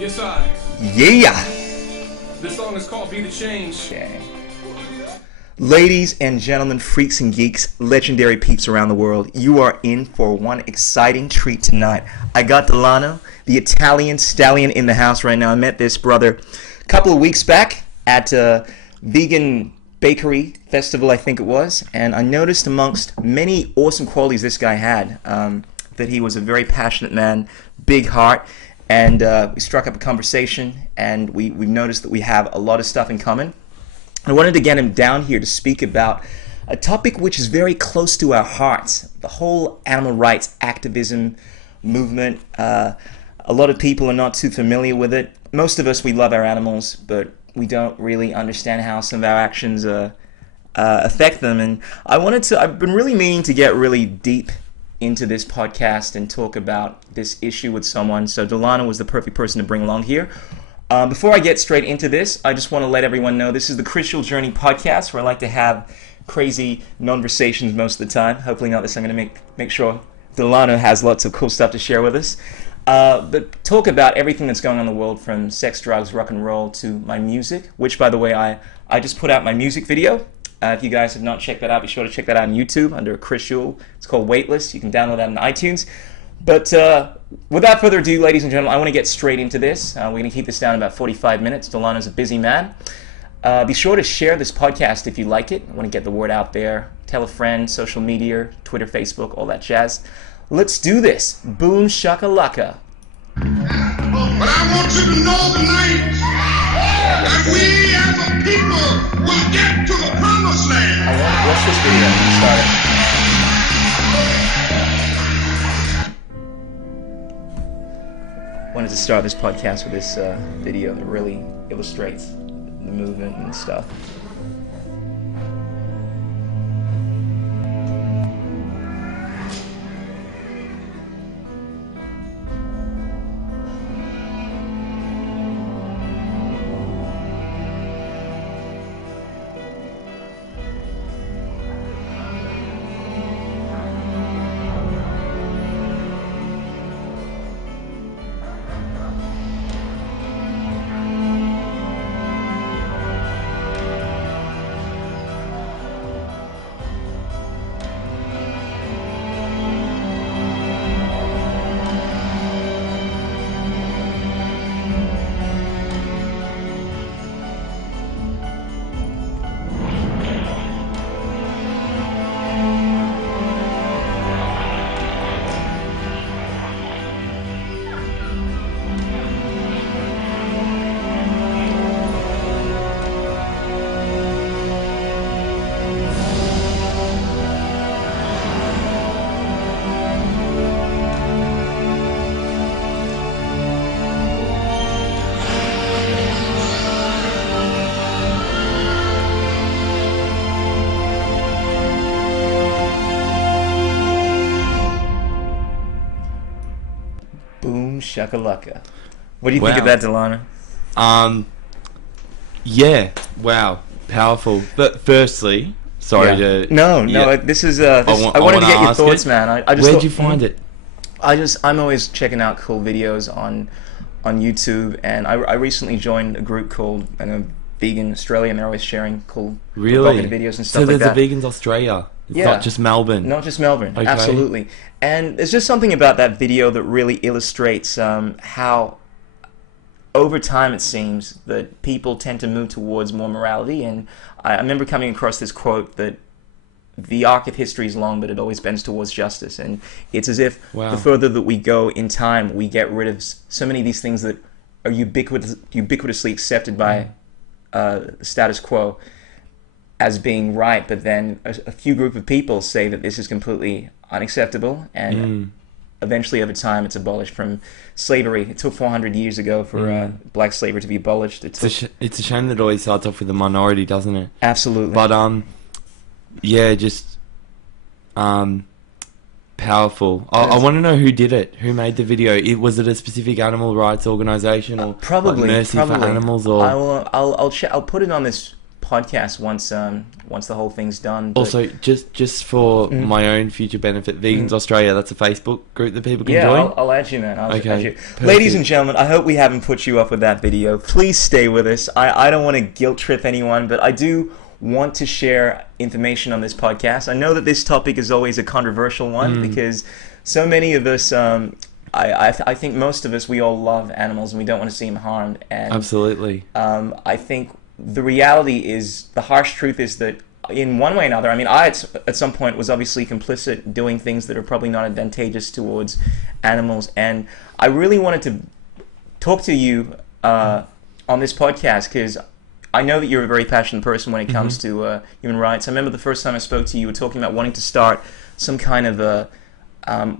Yes, I. Yeah. This song is called Be the Change. Okay. Ladies and gentlemen, freaks and geeks, legendary peeps around the world, you are in for one exciting treat tonight. I got Delano, the Italian stallion, in the house right now. I met this brother a couple of weeks back at a vegan bakery festival, I think it was, and I noticed amongst many awesome qualities this guy had, that he was a very passionate man, big heart, and we struck up a conversation, and we've noticed that we have a lot of stuff in common. I wanted to get him down here to speak about a topic which is very close to our hearts, the whole animal rights activism movement. A lot of people are not too familiar with it. Most of us, we love our animals, but we don't really understand how some of our actions affect them. And I've been really meaning to get really deep into this podcast and talk about this issue with someone. So Delano was the perfect person to bring along here. Before I get straight into this, I just want to let everyone know this is the Crucial Journey podcast, where I like to have crazy conversations most of the time. Hopefully not this. I'm going to make sure Delano has lots of cool stuff to share with us. But talk about everything that's going on in the world, from sex, drugs, rock and roll, to my music, which, by the way, I just put out my music video. If you guys have not checked that out, be sure to check that out on YouTube under Crucial. It's called Weightless. You can download that on iTunes. But without further ado, ladies and gentlemen, I want to get straight into this. We're going to keep this down about 45 minutes. Delano's a busy man. Be sure to share this podcast if you like it. I want to get the word out there. Tell a friend, social media, Twitter, Facebook, all that jazz. Let's do this. Boom shakalaka. But I want you to know tonight that we as a people will get to the promised land. What's this video? Start it. Wanted to start this podcast with this video that really illustrates the movement and stuff. Shakalaka. What do you think of that, Delano? Yeah, wow, powerful. But firstly, sorry to... No, this is... I wanted to get your thoughts, man. Where'd you find it? I'm always checking out cool videos on YouTube, and I recently joined a group called Vegan Australia, and they're always sharing cool provocative videos and stuff like that. So there's a Vegans Australia. It's not just Melbourne. Not just Melbourne, okay. Absolutely. And there's just something about that video that really illustrates how, over time, it seems that people tend to move towards more morality. And I remember coming across this quote that the arc of history is long, but it always bends towards justice. And it's as if the further that we go in time, we get rid of so many of these things that are ubiquitously accepted by status quo as being right, but then a few group of people say that this is completely unacceptable, and eventually over time it's abolished. From slavery, it took 400 years ago for black slavery to be abolished. It's a shame that it always starts off with the minority, doesn't it? Absolutely. But yeah, just powerful. I want to know who did it, who made the video. Was it a specific animal rights organization, or probably Mercy for Animals? Or I'll put it on this podcast once the whole thing's done. But, Also, just for my own future benefit, Vegans Australia, that's a Facebook group that people can join. I'll add you, man. I'll Okay, add you. perfect. Ladies and gentlemen, I hope we haven't put you up with that video. Please stay with us. I don't want to guilt trip anyone, but I do want to share information on this podcast. I know that this topic is always a controversial one because so many of us, I think most of us, we all love animals and we don't want to see them harmed. And Absolutely. I think the reality is, the harsh truth is that in one way or another, I mean, I at some point was obviously complicit doing things that are probably not advantageous towards animals, and I really wanted to talk to you on this podcast because I know that you're a very passionate person when it comes to human rights. I remember the first time I spoke to you, you were talking about wanting to start some kind of a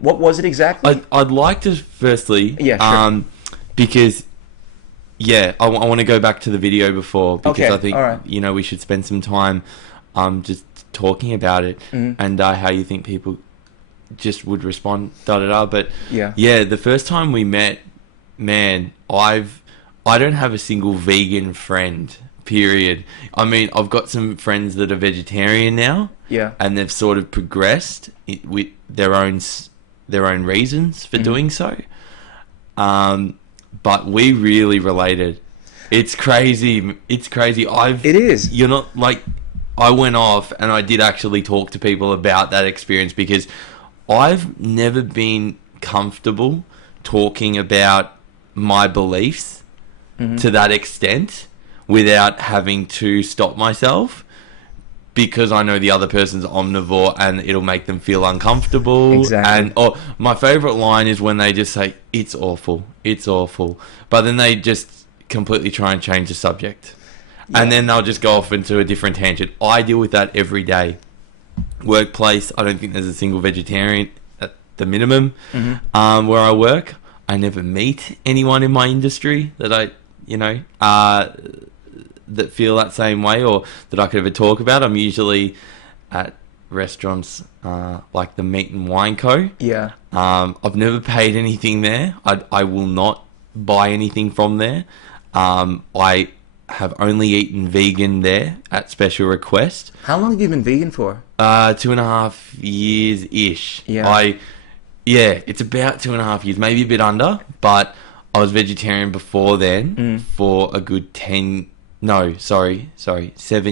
what was it exactly? I'd like to firstly, because I want to go back to the video before because I think we should spend some time just talking about it and how you think people just would respond, But the first time we met, man, I don't have a single vegan friend. Period. I mean, I've got some friends that are vegetarian now, and they've sort of progressed with their own reasons for doing so. But we really related. It's crazy. It's crazy. It is. You're not like. I went off and I did actually talk to people about that experience because I've never been comfortable talking about my beliefs to that extent without having to stop myself because I know the other person's omnivore and it'll make them feel uncomfortable. Exactly. And my favourite line is when they just say, it's awful, but then they just completely try and change the subject. And then they'll just go off into a different tangent. I deal with that every day. Workplace, I don't think there's a single vegetarian at the minimum where I work. I never meet anyone in my industry that that feel that same way or that I could ever talk about. I'm usually at restaurants like the Meat and Wine Co. I've never paid anything there. I will not buy anything from there. I have only eaten vegan there at special request. How long have you been vegan for? 2.5 years ish. It's about 2.5 years, maybe a bit under, but I was vegetarian before then for a good 7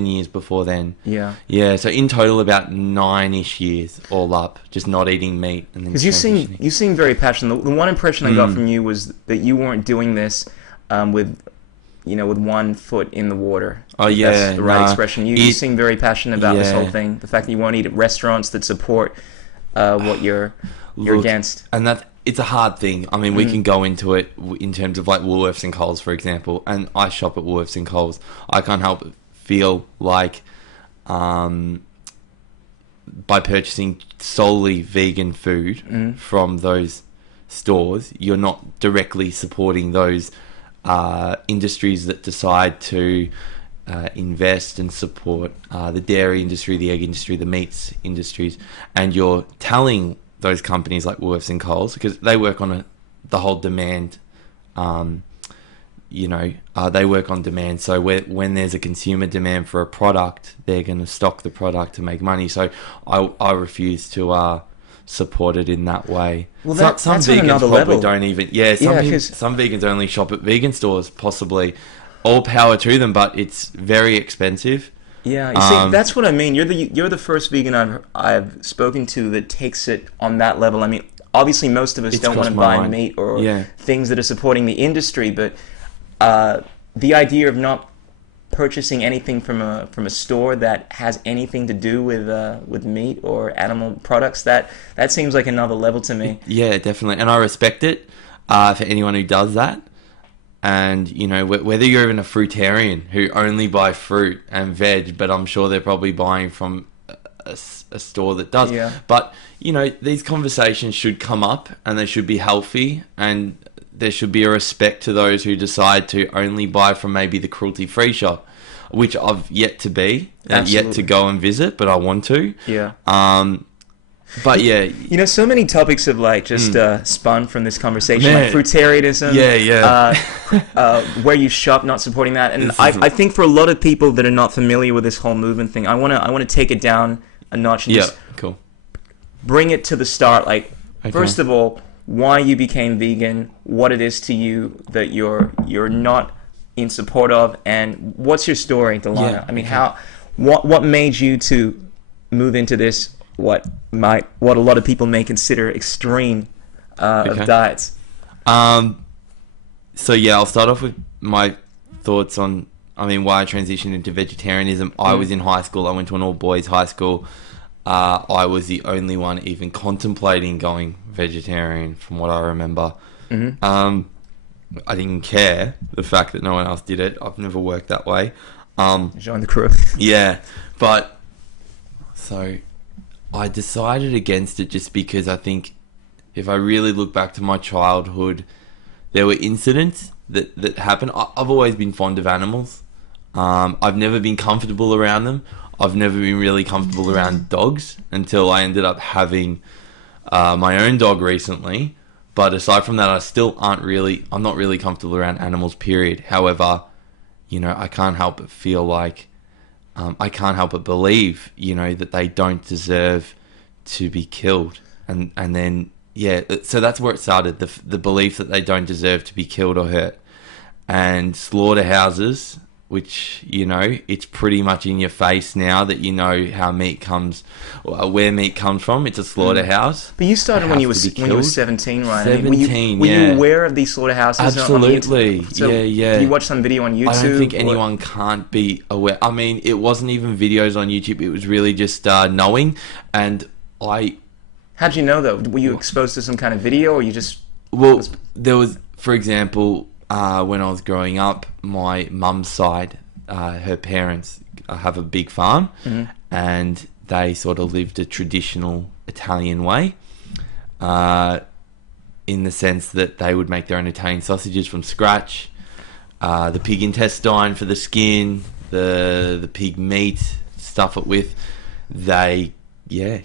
years before then. So in total about 9-ish years all up, just not eating meat. Because you seem very passionate. The one impression I got from you was that you weren't doing this with one foot in the water. That's the right expression. You seem very passionate about this whole thing. The fact that you won't eat at restaurants that support what you're against. And it's a hard thing. I mean, we can go into it in terms of like Woolworths and Coles, for example. And I shop at Woolworths and Coles. I can't help but feel like by purchasing solely vegan food from those stores, you're not directly supporting those industries that decide to invest and support the dairy industry, the egg industry, the meats industries, and you're telling those companies like Woolworths and Coles, because they work on the whole demand, they work on demand. So when there's a consumer demand for a product, they're going to stock the product to make money. So I refuse to support it in that way. Well, some that's vegans on another probably level. don't even. Some vegans only shop at vegan stores, possibly. All power to them, but it's very expensive. Yeah, you see, that's what I mean. You're the first vegan I've spoken to that takes it on that level. I mean, obviously most of us don't want to buy meat or things that are supporting the industry, but the idea of not purchasing anything from a store that has anything to do with meat or animal products, that seems like another level to me. Yeah, definitely, and I respect it for anyone who does that. And, whether you're even a fruitarian who only buy fruit and veg, but I'm sure they're probably buying from a store that does. Yeah. But, these conversations should come up and they should be healthy, and there should be a respect to those who decide to only buy from maybe the cruelty-free shop, which I've yet to be, and yet to go and visit, but I want to. Yeah. But yeah, you know, so many topics have like just spun from this conversation, like fruitarianism, where you shop, not supporting that, and I think for a lot of people that are not familiar with this whole movement thing, I wanna take it down a notch and just bring it to the start. Like, first of all, why you became vegan, what it is to you that you're not in support of, and what's your story, Delano? I mean, what made you to move into this? What a lot of people may consider extreme of diets. So yeah, I'll start off with my thoughts on, why I transitioned into vegetarianism. I was in high school. I went to an all-boys high school. I was the only one even contemplating going vegetarian, from what I remember. I didn't care the fact that no one else did it. I've never worked that way. Join the crew. Yeah, but so I decided against it just because I think if I really look back to my childhood, there were incidents that happened. I've always been fond of animals. I've never been comfortable around them. I've never been really comfortable around dogs until I ended up having my own dog recently. But aside from that, I'm not really comfortable around animals, period. However, you know, I can't help but feel like I can't help but believe, you know, that they don't deserve to be killed. And then, so that's where it started, the belief that they don't deserve to be killed or hurt. And slaughterhouses, which, you know, it's pretty much in your face now that you know how meat comes, where meat comes from. It's a slaughterhouse. But you started when you were 17, right? 17, were you aware of these slaughterhouses? Absolutely. So did you watch some video on YouTube? I don't think anyone can't be aware. I mean, it wasn't even videos on YouTube. It was really just knowing. And how'd you know, though? Were you exposed to some kind of video, or you just... Well, there was, for example... when I was growing up, my mum's side, her parents have a big farm, and they sort of lived a traditional Italian way, in the sense that they would make their own Italian sausages from scratch, the pig intestine for the skin, the pig meat, stuff it with. They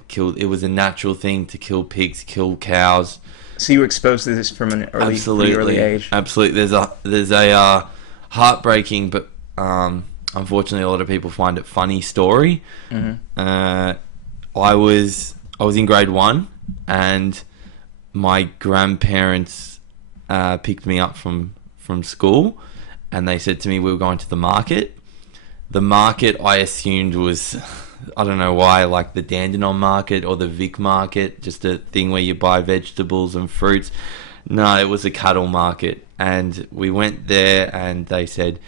killed. It was a natural thing to kill pigs, kill cows. So you were exposed to this from an early age? Absolutely. There's a heartbreaking, but unfortunately a lot of people find it funny story. I was in grade 1, and my grandparents picked me up from school, and they said to me we were going to the market. The market I assumed was... I don't know why, like the Dandenong market or the Vic market, just a thing where you buy vegetables and fruits. No, it was a cattle market. And we went there and they said,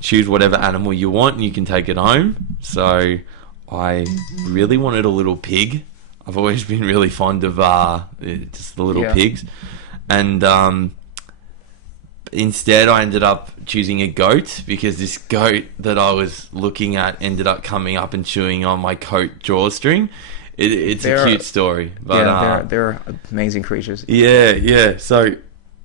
choose whatever animal you want and you can take it home. So I really wanted a little pig. I've always been really fond of just the little pigs. And instead, I ended up choosing a goat because this goat that I was looking at ended up coming up and chewing on my coat drawstring. It's a cute story. But, they're amazing creatures. Yeah. So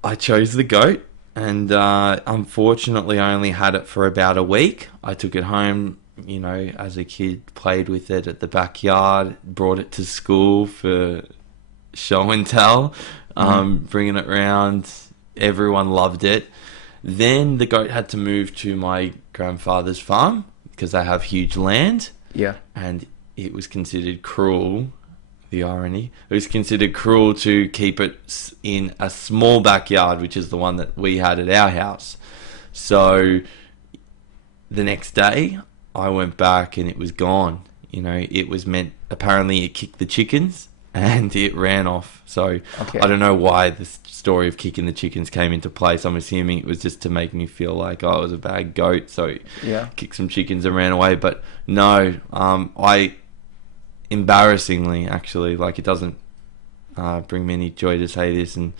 I chose the goat, and unfortunately, I only had it for about a week. I took it home, you know, as a kid, played with it at the backyard, brought it to school for show and tell, bringing it around. Everyone loved it. Then the goat had to move to my grandfather's farm because they have huge land. Yeah. And it was considered cruel, the irony. It was considered cruel to keep it in a small backyard, which is the one that we had at our house. So the next day, I went back and it was gone. You know, it was meant... Apparently, it kicked the chickens and it ran off. So I don't know why this story of kicking the chickens came into place. I'm assuming it was just to make me feel like, oh, it was a bad goat, so kicked some chickens and ran away. But no, I embarrassingly, actually, like, it doesn't bring me any joy to say this, and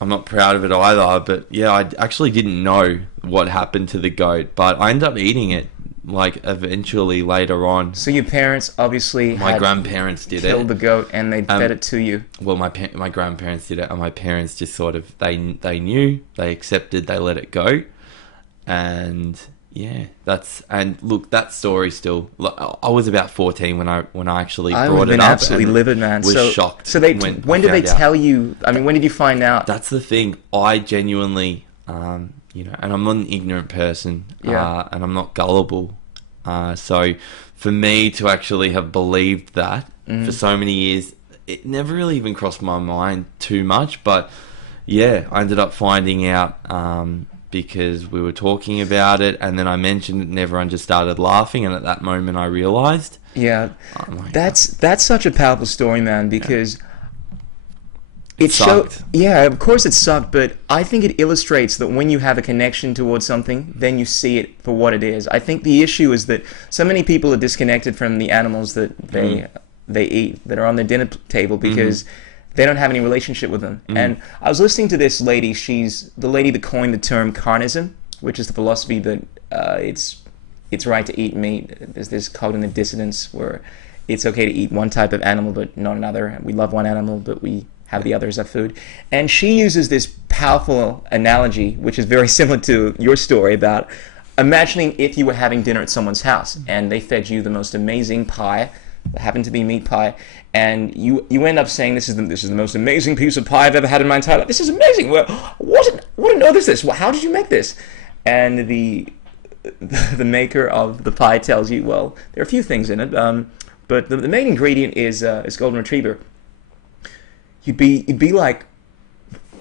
I'm not proud of it either. But yeah, I actually didn't know what happened to the goat, but I ended up eating it, like, eventually later on. So your parents obviously my grandparents did killed the goat and they fed it to you. Well, my grandparents did it, and my parents just sort of they knew, they accepted, they let it go, and Yeah, and look, that story still. I was about 14 when I actually I brought would have it been up. absolutely livid, man. Was shocked. So when did they tell you? I mean, when did you find out? That's the thing. I genuinely, and I'm not an ignorant person, and I'm not gullible. So for me to actually have believed that for so many years, it never really even crossed my mind too much. But yeah, I ended up finding out. Because we were talking about it, and then I mentioned it, and everyone just started laughing, and at that moment I realised. Yeah, that's such a powerful story, man, because it sucked. Yeah, of course it sucked, but I think it illustrates that when you have a connection towards something, then you see it for what it is. I think the issue is that so many people are disconnected from the animals that they eat, that are on their dinner table, because they don't have any relationship with them. And I was listening to this lady. She's the lady that coined the term carnism, which is the philosophy that it's right to eat meat. There's this cognitive dissonance where it's okay to eat one type of animal but not another. We love one animal, but we have the other as our food. And she uses this powerful analogy, which is very similar to your story, about imagining if you were having dinner at someone's house and they fed you the most amazing pie, that happened to be meat pie, and you end up saying, this is the most amazing piece of pie I've ever had in my entire life. This is amazing. Well, what on earth is this? Well, how did you make this? And the maker of the pie tells you, well, there are a few things in it, but the main ingredient is golden retriever. You'd be like,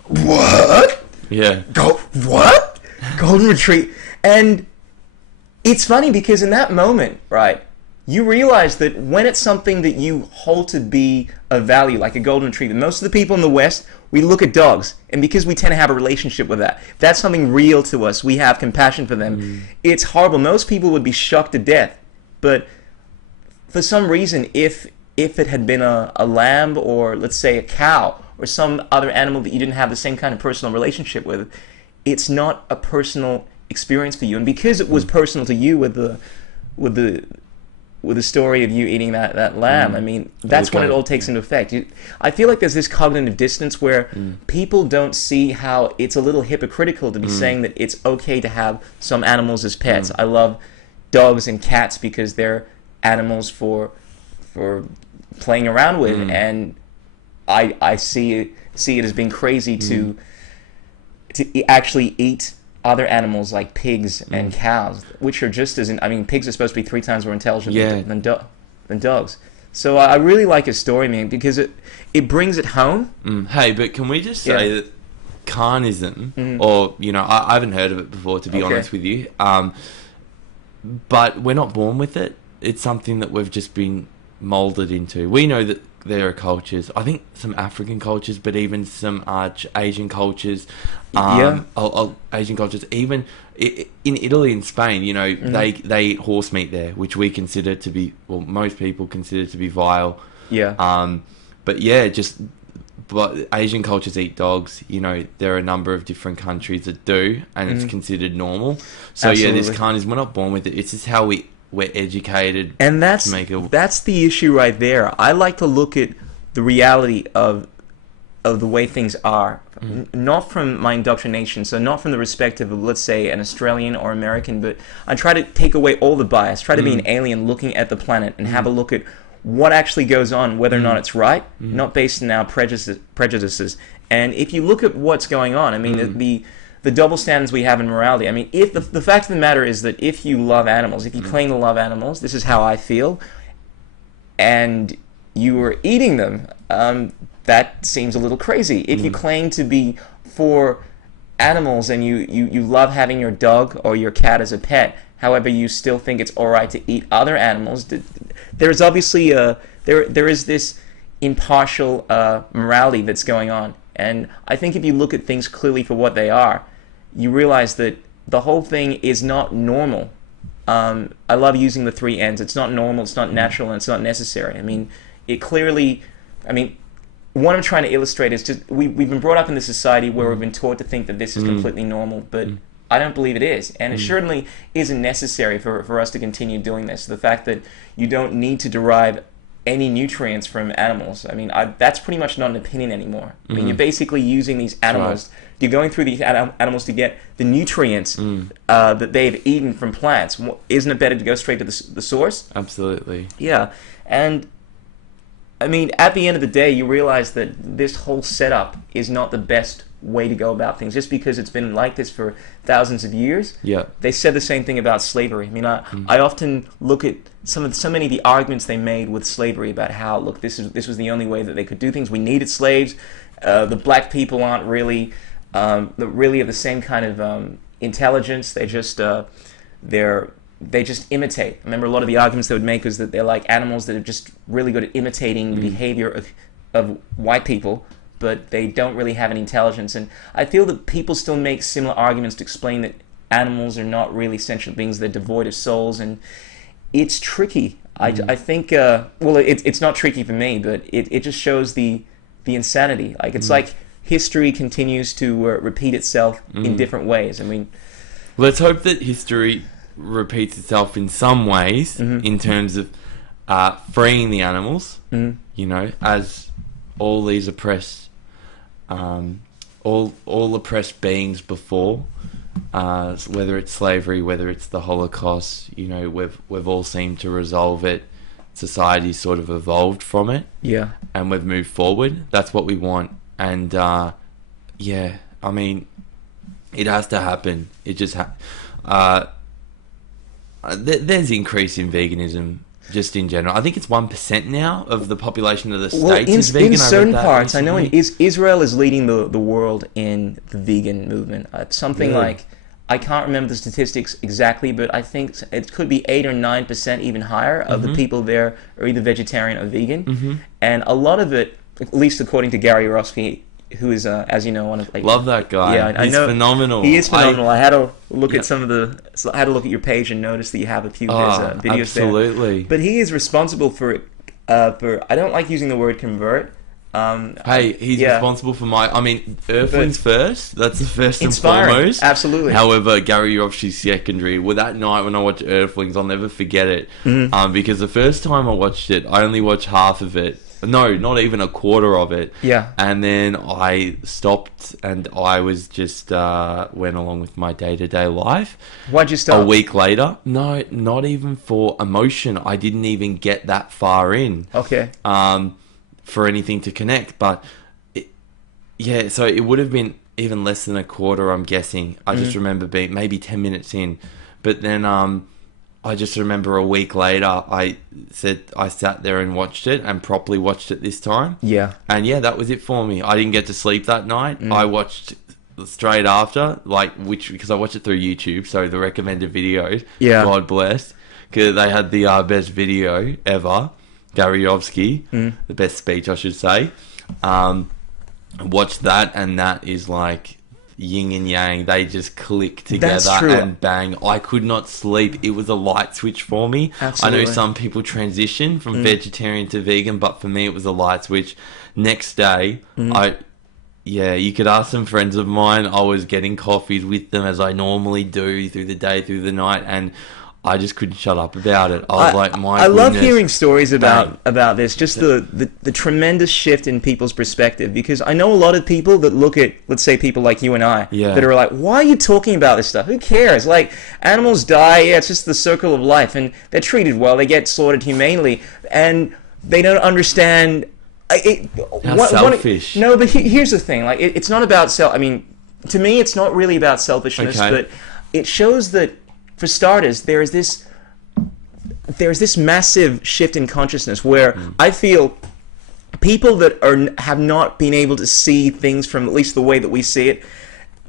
what? Yeah. What? Golden retriever. And it's funny because in that moment, right, you realize that when it's something that you hold to be of value, like a golden retriever, most of the people in the West, we look at dogs, and because we tend to have a relationship with that, if that's something real to us, we have compassion for them. It's horrible. Most people would be shocked to death, but for some reason, if it had been a lamb, or let's say a cow, or some other animal that you didn't have the same kind of personal relationship with, it's not a personal experience for you. And because it was personal to you with the story of you eating that lamb, I mean, that's when it all takes into effect. I feel like there's this cognitive dissonance where people don't see how it's a little hypocritical to be saying that it's okay to have some animals as pets. I love dogs and cats because they're animals for playing around with, and I see it as being crazy to actually eat other animals like pigs and cows, which are just as pigs are supposed to be 3 times more intelligent than dogs. So I really like his story, man, because it brings it home. Hey, but can we just say that carnism, or I haven't heard of it before, to be honest with you, but we're not born with it. It's something that we've just been molded into. We know that there are cultures, I think some African cultures, but even some Asian cultures, Asian cultures, even in Italy and Spain, they eat horse meat there, which we consider to be, well, most people consider to be vile. But Asian cultures eat dogs. There are a number of different countries that do, and it's considered normal. So Absolutely. this carnism, we're not born with it. It's just how we're educated, and that's the issue right there. I like to look at the reality of the way things are, not from my indoctrination, so not from the perspective of, let's say, an Australian or American, but I try to take away all the bias, try to be an alien looking at the planet and have a look at what actually goes on, whether or not it's right, not based on our prejudices. And if you look at what's going on, I mean, the double standards we have in morality. I mean, if the fact of the matter is that if you love animals, if you claim to love animals, this is how I feel, and you are eating them, that seems a little crazy. If you claim to be for animals and you love having your dog or your cat as a pet, however, you still think it's all right to eat other animals, there's obviously there is this impartial morality that's going on. And I think if you look at things clearly for what they are, you realize that the whole thing is not normal. I love using the 3 N's. It's not normal, it's not natural, and it's not necessary. I mean, what I'm trying to illustrate is just we've been brought up in this society where we've been taught to think that this is completely normal, but I don't believe it is. And it certainly isn't necessary for us to continue doing this. The fact that you don't need to derive any nutrients from animals. I mean, that's pretty much not an opinion anymore. I mean, you're basically using these animals. Right. You're going through these animals to get the nutrients that they've eaten from plants. Isn't it better to go straight to the source? Absolutely. Yeah. And, I mean, at the end of the day, you realize that this whole setup is not the best way to go about things, just because it's been like this for thousands of years. Yeah. They said the same thing about slavery. I mean, I often look at so many of the arguments they made with slavery about how, look, this was the only way that they could do things. We needed slaves. The black people aren't really of the same kind of intelligence. They just they just imitate. I remember a lot of the arguments they would make was that they're like animals that are just really good at imitating the behavior of white people, but they don't really have any intelligence. And I feel that people still make similar arguments to explain that animals are not really sentient beings. They're devoid of souls, and it's tricky. I think, well, it's not tricky for me, but it just shows the insanity. Like, it's like history continues to repeat itself in different ways. I mean, let's hope that history repeats itself in some ways in terms of freeing the animals, you know, as all these oppressed, all oppressed beings before, whether it's slavery, whether it's the Holocaust, you know, we've all seemed to resolve it. Society sort of evolved from it, and we've moved forward. That's what we want. And yeah, I mean, it has to happen. It just there's increase in veganism just in general. I think it's 1% now of the population of the states is vegan. In certain parts, recently. I know Israel is leading the world in the vegan movement. Something like, I can't remember the statistics exactly, but I think it could be 8 or 9%, even higher, of the people there are either vegetarian or vegan. And a lot of it, at least according to Gary Yourofsky, who is, as you know, one of love that guy. Yeah, I know, phenomenal. He is phenomenal. I had to look at I had to look at your page and notice that you have a few videos absolutely. there. But he is responsible for I don't like using the word convert. Hey, he's responsible for I mean, Earthlings first. That's the first and foremost. Absolutely. However, Gary Yourofsky's secondary. Well, that night when I watched Earthlings, I'll never forget it. Because the first time I watched it, I only watched half of it. No, not even a quarter of it. Yeah. And then I stopped and I was just went along with my day-to-day life. Why'd you stop? A week later. No, not even for emotion. I didn't even get that far in. Okay. For anything to connect. But, so it would have been even less than a quarter, I'm guessing. I just remember being maybe 10 minutes in. But then I just remember a week later, I sat there and watched it and properly watched it this time. Yeah. And that was it for me. I didn't get to sleep that night. I watched straight after, because I watched it through YouTube, so the recommended videos. Yeah. God bless. Because they had the best video ever, Gary Yourofsky, the best speech, I should say. Watched that, and that is like yin and yang. They just click together and bang. I could not sleep. It was a light switch for me. Absolutely. I know some people transition from vegetarian to vegan, but for me it was a light switch. Next day, you could ask some friends of mine. I was getting coffees with them as I normally do through the day, through the night, and I just couldn't shut up about it. I was like, my goodness. I love hearing stories about this, just the tremendous shift in people's perspective, because I know a lot of people that look at, let's say, people like you and I, that are like, why are you talking about this stuff? Who cares? Like, animals die, it's just the circle of life, and they're treated well, they get slaughtered humanely, and they don't understand... selfish. No, but here's the thing, like, it's not about I mean, to me, it's not really about selfishness, but it shows that, for starters, there's this massive shift in consciousness where I feel people that have not been able to see things from at least the way that we see it,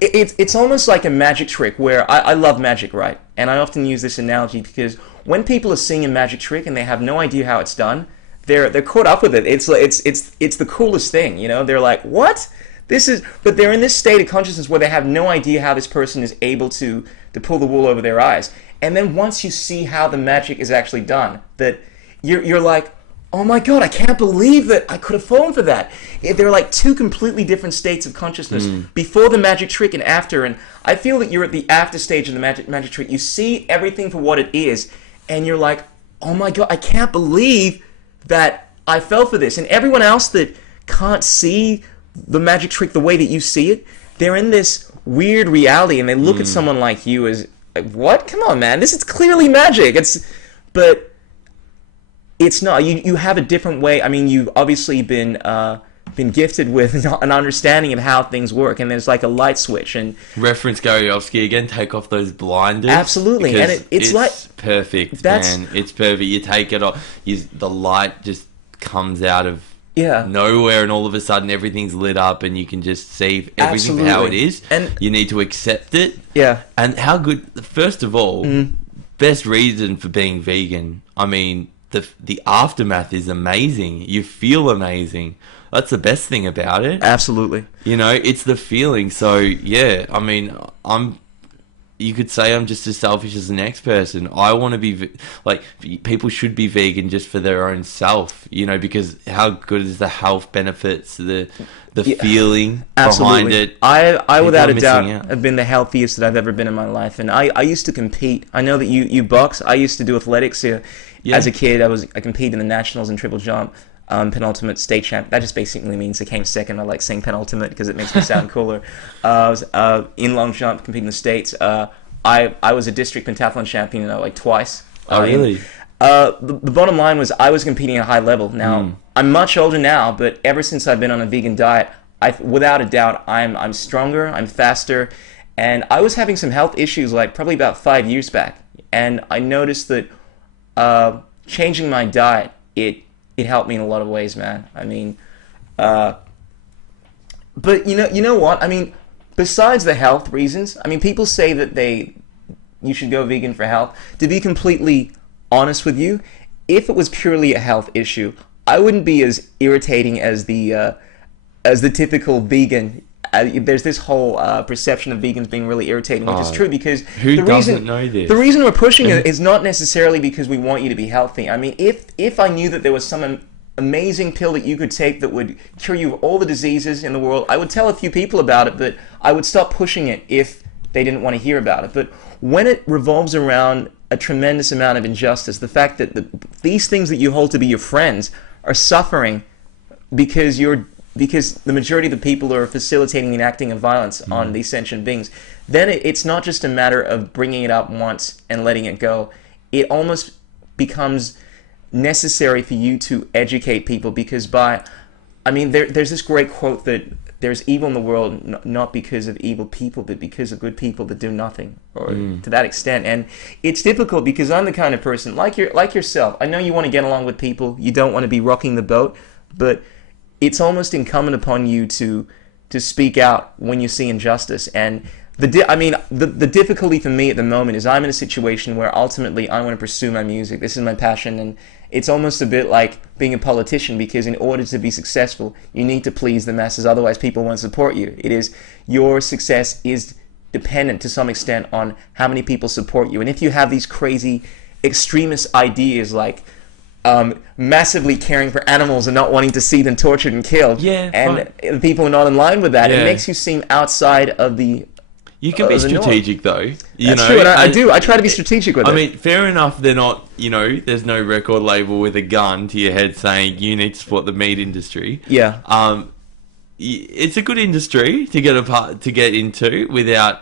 it's almost like a magic trick where I love magic, right? And I often use this analogy because when people are seeing a magic trick and they have no idea how it's done, they're caught up with it. It's the coolest thing, you know? They're like, what? But they're in this state of consciousness where they have no idea how this person is able to pull the wool over their eyes. And then once you see how the magic is actually done, that you're like, oh my god, I can't believe that I could have fallen for that. They're like two completely different states of consciousness, before the magic trick and after. And I feel that you're at the after stage of the magic trick. You see everything for what it is, and you're like, oh my god, I can't believe that I fell for this. And everyone else that can't see the magic trick the way that you see it, they're in this weird reality, and they look at someone like you as, like, what? Come on, man. This is clearly magic. But it's not. You have a different way. I mean, you've obviously been gifted with an understanding of how things work, and there's like a light switch. And reference Gariowski again, take off those blinders. Absolutely, and it's like perfect, man. It's perfect. You take it off, the light just comes out of nowhere, and all of a sudden everything's lit up, and you can just see everything for how it is. And you need to accept it. Yeah. And how good? First of all, best reason for being vegan. I mean, the aftermath is amazing. You feel amazing. That's the best thing about it. Absolutely. You know, it's the feeling. So yeah, I mean, you could say I'm just as selfish as the next person. I want to be like, people should be vegan just for their own self, you know, because how good is the health benefits, the feeling behind it. I without a doubt have been the healthiest that I've ever been in my life. And I used to compete. I know that you box. I used to do athletics here. As a kid. I competed in the nationals in triple jump. Penultimate state champ. That just basically means I came second. I like saying penultimate because it makes me sound cooler. I was in long jump, competing in the states. I was a district pentathlon champion like twice. Oh, really? The bottom line was I was competing at a high level. Now I'm much older now, but ever since I've been on a vegan diet, without a doubt I'm stronger, I'm faster, and I was having some health issues like probably about 5 years back, and I noticed that changing my diet it helped me in a lot of ways, man. I mean, but you know what? I mean, besides the health reasons, I mean, people say that you should go vegan for health. To be completely honest with you, if it was purely a health issue, I wouldn't be as irritating as the typical vegan. There's this whole perception of vegans being really irritating, which is true because who doesn't know this? The reason we're pushing it is not necessarily because we want you to be healthy. I mean, if I knew that there was some amazing pill that you could take that would cure you of all the diseases in the world, I would tell a few people about it, but I would stop pushing it if they didn't want to hear about it. But when it revolves around a tremendous amount of injustice, the fact that these things that you hold to be your friends are suffering because the majority of the people are facilitating the enacting of violence on these sentient beings, then it's not just a matter of bringing it up once and letting it go. It almost becomes necessary for you to educate people because there's this great quote that there's evil in the world not because of evil people, but because of good people that do nothing, or to that extent. And it's difficult because I'm the kind of person, like yourself, I know you want to get along with people, you don't want to be rocking the boat, but it's almost incumbent upon you to speak out when you see injustice. And the difficulty for me at the moment is I'm in a situation where ultimately I want to pursue my music. This is my passion, and it's almost a bit like being a politician because in order to be successful, you need to please the masses. Otherwise, people won't support you. Your success is dependent to some extent on how many people support you. And if you have these crazy extremist ideas like massively caring for animals and not wanting to see them tortured and killed, and people are not in line with that, it makes you seem outside of the... You can be strategic though. That's true, and I do. I try to be strategic with it. I mean, fair enough, they're not, there's no record label with a gun to your head saying you need to support the meat industry. Yeah. It's a good industry to get into without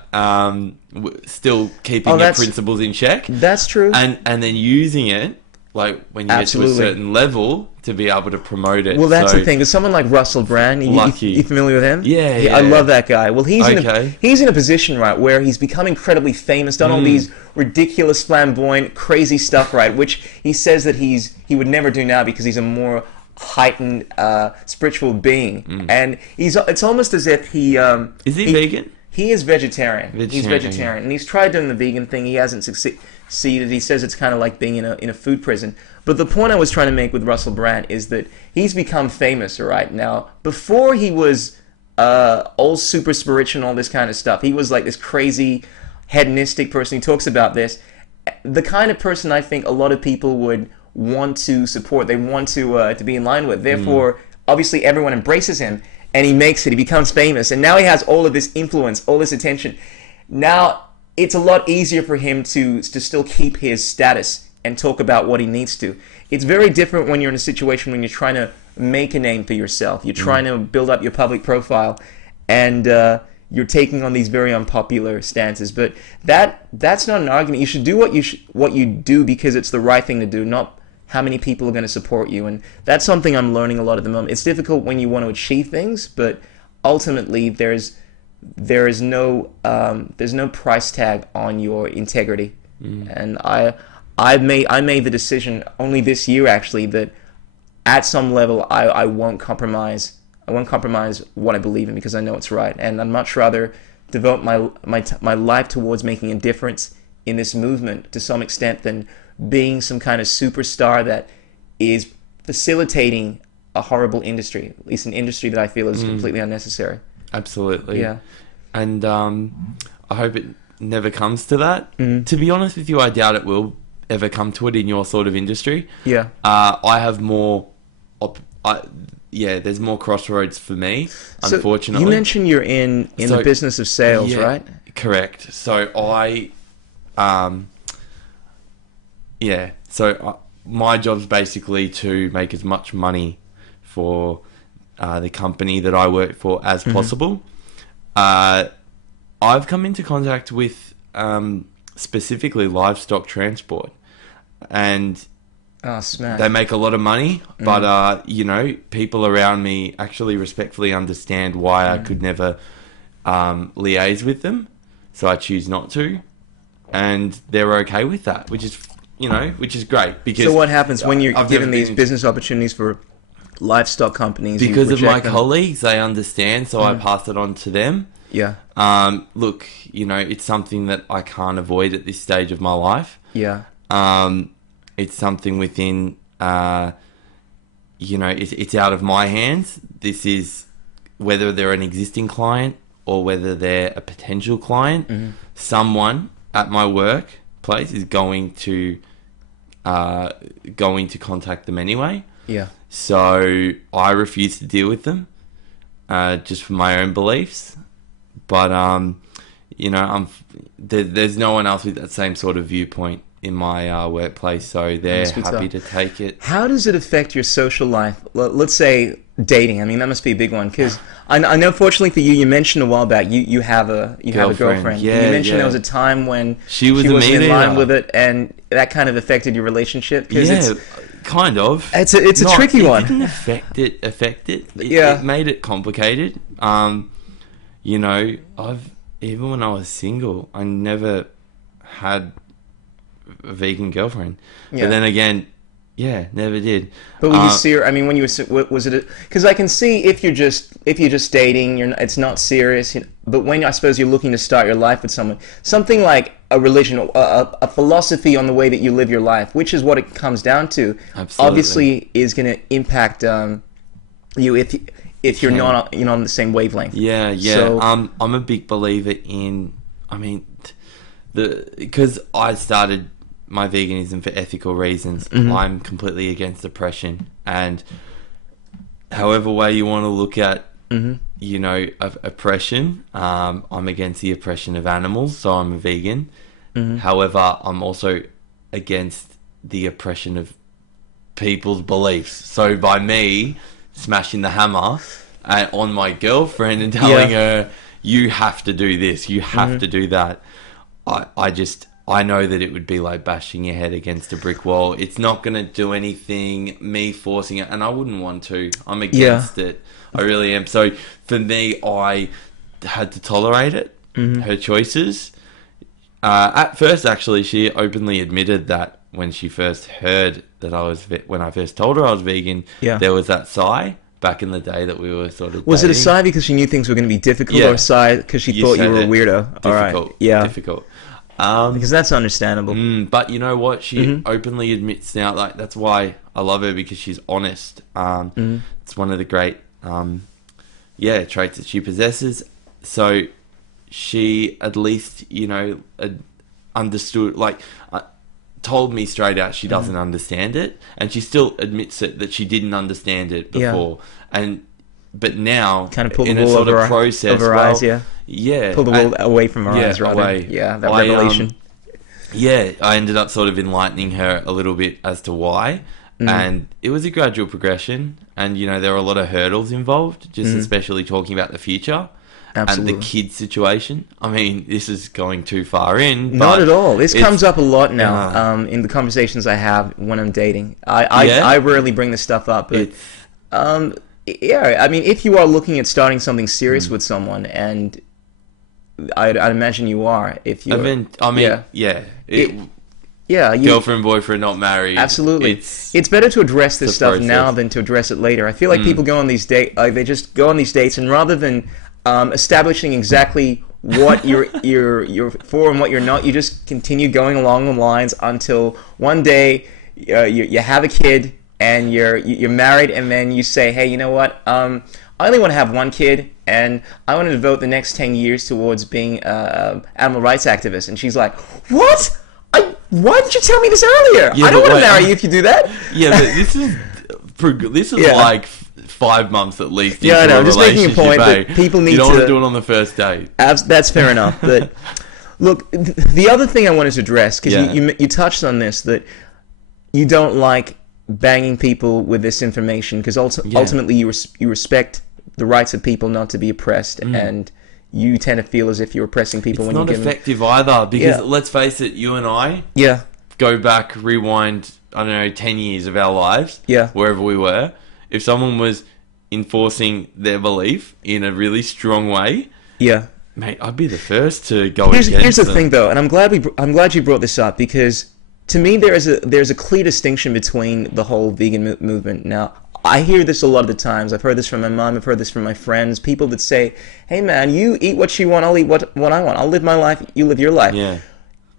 still keeping your principles in check. That's true. And then using it, like when you get to a certain level, to be able to promote it. Well, that's the thing. There's someone like Russell Brand. You familiar with him? Yeah. I love that guy. Well, he's in a position, right, where he's become incredibly famous, done all these ridiculous, flamboyant, crazy stuff, right, which he says that he would never do now because he's a more heightened spiritual being. And it's almost as if he... is he vegan? He is vegetarian. He's vegetarian. And he's tried doing the vegan thing. He hasn't succeeded. He says it's kind of like being in a food prison. But the point I was trying to make with Russell Brand is that he's become famous right now. Before he was all super spiritual and all this kind of stuff, he was like this crazy hedonistic person. He talks about this. The kind of person I think a lot of people would want to support. They want to be in line with. Therefore, obviously everyone embraces him. And he makes it. He becomes famous. And now he has all of this influence, all this attention. Now, it's a lot easier for him to still keep his status and talk about what he needs to. It's very different when you're in a situation when you're trying to make a name for yourself. You're trying to build up your public profile, and you're taking on these very unpopular stances. But that's not an argument. You should do what you do because it's the right thing to do, not how many people are going to support you. And that's something I'm learning a lot at the moment. It's difficult when you want to achieve things, but ultimately there is no price tag on your integrity. And I made the decision only this year, actually, that at some level I won't compromise. I won't compromise what I believe in because I know it's right, and I'd much rather devote my life towards making a difference in this movement to some extent than being some kind of superstar that is facilitating a horrible industry, at least an industry that I feel is completely unnecessary. Absolutely. Yeah. And I hope it never comes to that. To be honest with you, I doubt it will ever come to it in your sort of industry. Yeah. I have more... there's more crossroads for me, unfortunately. You mentioned you're in the business of sales, right? Correct. So my job's basically to make as much money for the company that I work for as possible. I've come into contact with specifically livestock transport, and they make a lot of money, but people around me actually respectfully understand why I could never liaise with them, so I choose not to, and they're okay with that, which is great. Because so what happens when you're given these business opportunities for livestock companies? Because of my colleagues, they understand, so I pass it on to them. Yeah. Look, it's something that I can't avoid at this stage of my life. Yeah. It's something within, it's out of my hands. This is whether they're an existing client or whether they're a potential client. Someone at my workplace is going to contact them anyway. Yeah. So I refuse to deal with them, just for my own beliefs. But there's no one else with that same sort of viewpoint in my workplace, so they're happy to take it. How does it affect your social life? Let's say dating. I mean, that must be a big one, because I know, fortunately for you, you mentioned a while back you have a girlfriend. Yeah, you mentioned there was a time when she wasn't in line with it, and that kind of affected your relationship. Kind of. It's a tricky one. It didn't affect it. It made it complicated. Even when I was single, I never had a vegan girlfriend. But then again, never did. But when you see her, I mean, when you was it? Because I can see if you're just dating, it's not serious. But when I suppose you're looking to start your life with someone, something like a religion, a philosophy on the way that you live your life, which is what it comes down to. Absolutely. Obviously, is going to impact you if you're not on the same wavelength. Yeah. So, I'm a big believer in. I mean, because I started my veganism for ethical reasons. I'm completely against oppression, and however way you want to look at oppression, I'm against the oppression of animals, so I'm a vegan. However, I'm also against the oppression of people's beliefs. So by me smashing the hammer on my girlfriend and telling her, you have to do this, you have to do that, I know that it would be like bashing your head against a brick wall. It's not going to do anything, me forcing it, and I wouldn't want to. I'm against it. I really am. So for me, I had to tolerate it, her choices. At first, actually, she openly admitted that when she first heard that when I first told her I was vegan, there was that sigh back in the day that we were sort of Was dating. it a sigh because she knew things were going to be difficult, or a sigh because she thought you were a weirdo? Difficult. All right. Yeah. Difficult. Because that's understandable. But you know what? She openly admits now, like, that's why I love her, because she's honest. It's one of the great, traits that she possesses. So she at least, understood, told me straight out she doesn't understand it, and she still admits it that she didn't understand it before. But now, kind of pull the wool wool over her eyes, pull the wool away from her eyes, rather. Away. Yeah, that revelation. Yeah, I ended up sort of enlightening her a little bit as to why. And it was a gradual progression. And, you know, there were a lot of hurdles involved, just especially talking about the future. Absolutely. And the kids situation. I mean, this is going too far in. Not at all. This comes up a lot now in the conversations I have when I'm dating. I rarely bring this stuff up, but yeah, I mean, if you are looking at starting something serious with someone, and I'd imagine you are, if you, girlfriend, boyfriend, not married. Absolutely, it's better to address this stuff now than to address it later. I feel like people go on these dates, they just go on these dates, and rather than establishing exactly what you're for and what you're not, you just continue going along the lines until one day you have a kid and you're married, and then you say, hey, you know what? I only want to have one kid, and I want to devote the next 10 years towards being an animal rights activist. And she's like, what? Why didn't you tell me this earlier? I don't want to marry you if you do that. Yeah, but this is like 5 months at least. Yeah, I know. I'm just making a point that people need to... You don't want to do it on the first date. That's fair enough. But look, the other thing I wanted to address, because you touched on this, that you don't like banging people with this information, because ultimately you respect the rights of people not to be oppressed, and you tend to feel as if you're oppressing people. It's not effective either, because let's face it, you and I go back, rewind, I don't know, 10 years of our lives, wherever we were. If someone was enforcing their belief in a really strong way, mate, I'd be the first to go against them. Here's the thing, though, and I'm glad you brought this up, because to me there's a clear distinction between the whole vegan movement. Now, I hear this a lot of the times. I've heard this from my mom. I've heard this from my friends. People that say, hey, man, you eat what you want. I'll eat what I want. I'll live my life. You live your life. Yeah.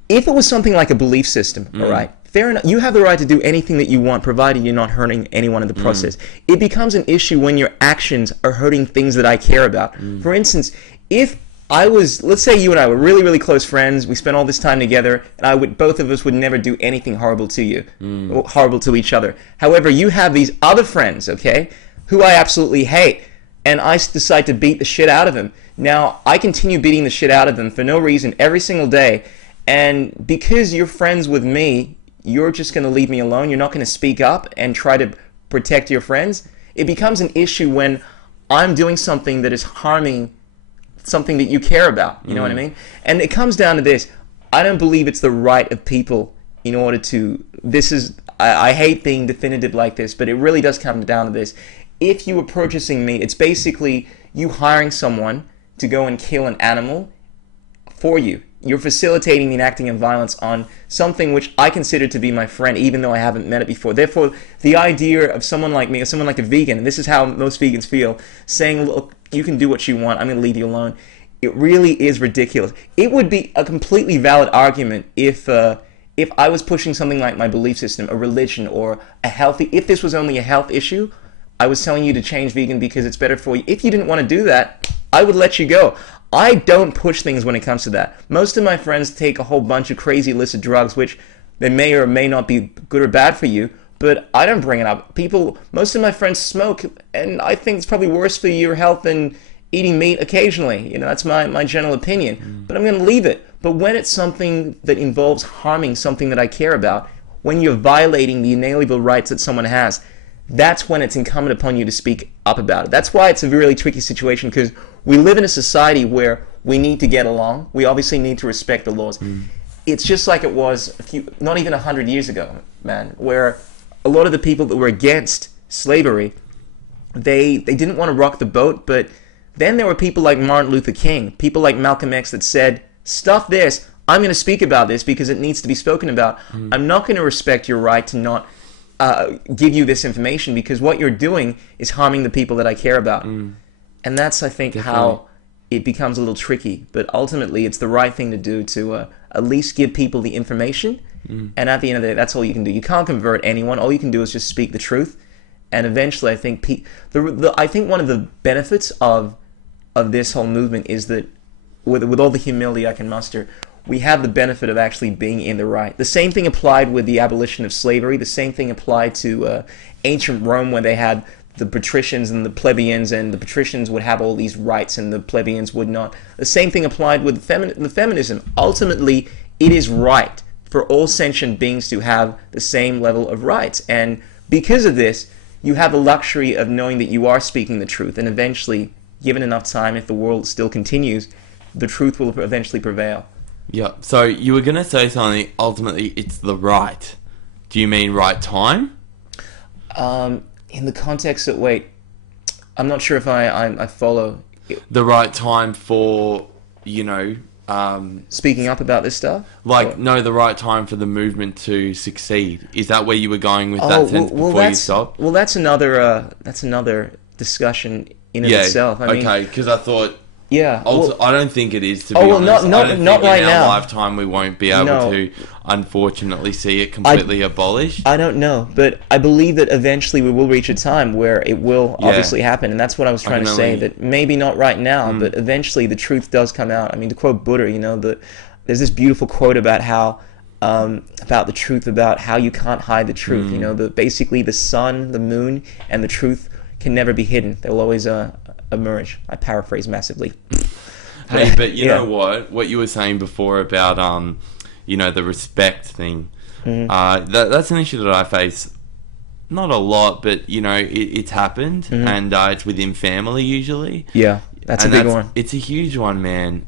If it was something like a belief system, all right, fair enough. You have the right to do anything that you want, provided you're not hurting anyone in the process. It becomes an issue when your actions are hurting things that I care about. For instance, if let's say you and I were really, really close friends, we spent all this time together, and both of us would never do anything horrible to you, or horrible to each other. However, you have these other friends, okay, who I absolutely hate, and I decide to beat the shit out of them. Now, I continue beating the shit out of them for no reason every single day, and because you're friends with me, you're just going to leave me alone. You're not going to speak up and try to protect your friends. It becomes an issue when I'm doing something that is harming something that you care about, you know what I mean? And it comes down to this. I don't believe it's the right of people in order to... I hate being definitive like this, but it really does come down to this. If you were purchasing meat, it's basically you hiring someone to go and kill an animal for you. You're facilitating the enacting of violence on something which I consider to be my friend, even though I haven't met it before. Therefore, the idea of someone like me, or someone like a vegan, and this is how most vegans feel, saying, look, you can do what you want, I'm going to leave you alone, it really is ridiculous. It would be a completely valid argument if I was pushing something like my belief system, a religion, or if this was only a health issue, I was telling you to change vegan because it's better for you. If you didn't want to do that, I would let you go. I don't push things when it comes to that. Most of my friends take a whole bunch of crazy illicit drugs, which they may or may not be good or bad for you, but I don't bring it up. Most of my friends smoke, and I think it's probably worse for your health than eating meat occasionally. You know, that's my general opinion. But I'm going to leave it. But when it's something that involves harming something that I care about, when you're violating the inalienable rights that someone has, that's when it's incumbent upon you to speak up about it. That's why it's a really tricky situation, because we live in a society where we need to get along. We obviously need to respect the laws. It's just like it was not even 100 years ago, man, where a lot of the people that were against slavery, they didn't want to rock the boat, but then there were people like Martin Luther King, people like Malcolm X that said, stuff this, I'm going to speak about this because it needs to be spoken about. I'm not going to respect your right to not give you this information because what you're doing is harming the people that I care about. And that's, I think, how it becomes a little tricky. But ultimately, it's the right thing to do to at least give people the information. And at the end of the day, that's all you can do. You can't convert anyone. All you can do is just speak the truth. And eventually, I think I think one of the benefits of this whole movement is that with all the humility I can muster, we have the benefit of actually being in the right. The same thing applied with the abolition of slavery. The same thing applied to ancient Rome, where they had the patricians and the plebeians, and the patricians would have all these rights and the plebeians would not. The same thing applied with the feminism. Ultimately, it is right for all sentient beings to have the same level of rights. And because of this, you have the luxury of knowing that you are speaking the truth, and eventually, given enough time, if the world still continues, the truth will eventually prevail. Yeah, so you were going to say something, ultimately it's the right. Do you mean right time? In the context that, wait, I'm not sure if I follow. The right time for, speaking up about this stuff? No, the right time for the movement to succeed. Is that where you were going with that sentence before you stopped? Well, that's another discussion in itself. I mean, okay, because I thought... Yeah, I don't think it is, to be honest. Not right now. In our lifetime, we won't be able to, unfortunately, see it completely abolished. I don't know, but I believe that eventually we will reach a time where it will obviously happen, and that's what I was trying to say. That maybe not right now, but eventually the truth does come out. I mean, to quote Buddha, there's this beautiful quote about how about the truth, about how you can't hide the truth. Basically the sun, the moon, and the truth can never be hidden. They will always emerge. I paraphrase massively. Hey, but you know what you were saying before about the respect thing, that's an issue that I face, not a lot, but it's happened, and it's within family usually. That's a big one. It's a huge one, man.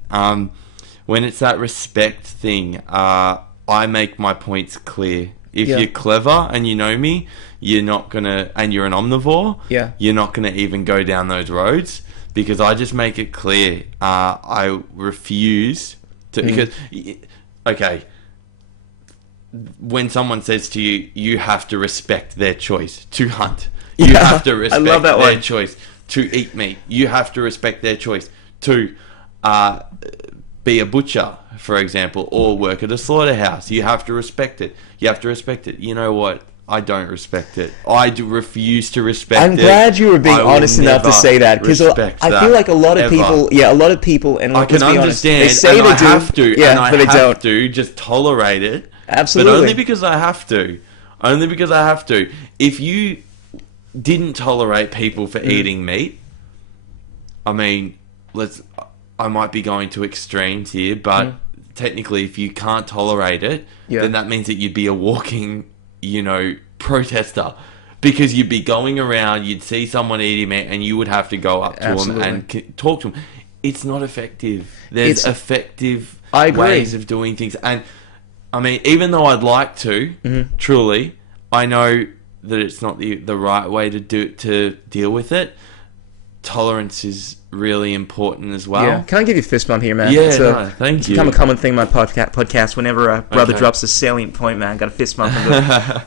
When it's that respect thing, I make my points clear. If you're clever and you know me, you're not gonna, and you're an omnivore, you're not gonna even go down those roads, because I just make it clear. I refuse to, because, okay, when someone says to you, you have to respect their choice to hunt. You have to respect their choice to eat meat. You have to respect their choice to be a butcher, for example, or work at a slaughterhouse. You have to respect it. You have to respect it. You know what? I don't respect it. I do refuse to respect it. I'm glad you were being honest enough to say that, because I feel like a lot of people, and I can understand, they say and they I have to, and I have to just tolerate it. Absolutely. But only because I have to. Only because I have to. If you didn't tolerate people for eating meat, I mean, I might be going to extremes here, but technically, if you can't tolerate it, then that means that you'd be a walking, protester, because you'd be going around, you'd see someone eating meat, and you would have to go up to them and talk to them. It's not effective. There's effective ways of doing things, and I mean, even though I'd like to, truly, I know that it's not the right way to deal with it. Tolerance is really important as well. Yeah. Can I give you a fist bump here, man? Yeah, thank you. It's become a common thing in my podcast. Whenever a brother drops a salient point, man, I got a fist bump.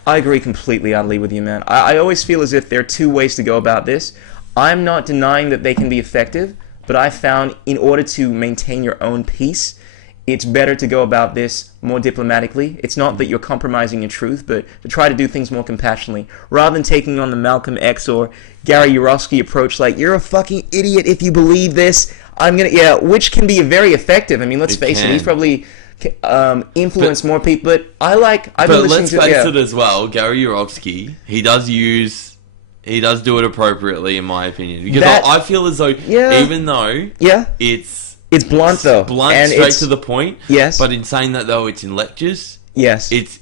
I agree completely, utterly with you, man. I always feel as if there are two ways to go about this. I'm not denying that they can be effective, but I found in order to maintain your own peace, it's better to go about this more diplomatically. It's not that you're compromising your truth, but to try to do things more compassionately, rather than taking on the Malcolm X or Gary Yourofsky approach, like, you're a fucking idiot if you believe this. Which can be very effective. I mean, let's face it, he's probably influenced more people. But I've been listening to... But let's face it as well, Gary Yourofsky, he does do it appropriately, in my opinion. Because I feel as though, even though it's blunt, though. Blunt, and straight to the point. Yes. But in saying that, though, it's in lectures. Yes. It's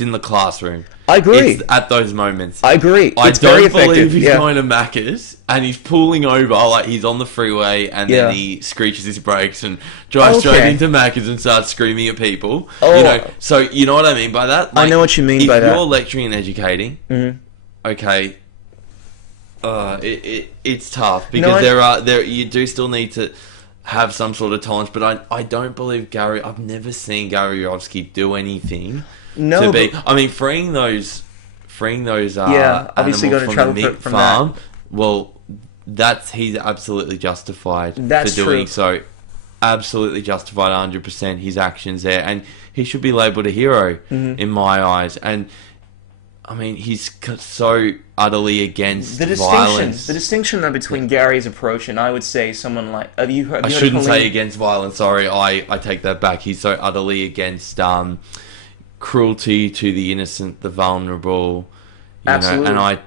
in the classroom. I agree. It's at those moments. I agree. It's very effective. I don't believe he's going to Macca's and he's pulling over, like he's on the freeway, and then he screeches his brakes and drives straight into Macca's and starts screaming at people. So you know what I mean by that? Like, I know what you mean by that. If you're lecturing and educating, okay, it's tough, because you do still need to have some sort of tolerance, but I don't believe I've never seen Gary Yourofsky do anything to be... I mean, freeing those obviously animals from the meat from farm, that. Well, he's absolutely justified for doing so. Absolutely justified, 100%, his actions there, and he should be labelled a hero in my eyes. And I mean, he's so utterly against violence. The distinction though between Gary's approach and, I would say, someone like... I shouldn't say against violence, sorry, I take that back. He's so utterly against cruelty to the innocent, the vulnerable, Absolutely. And I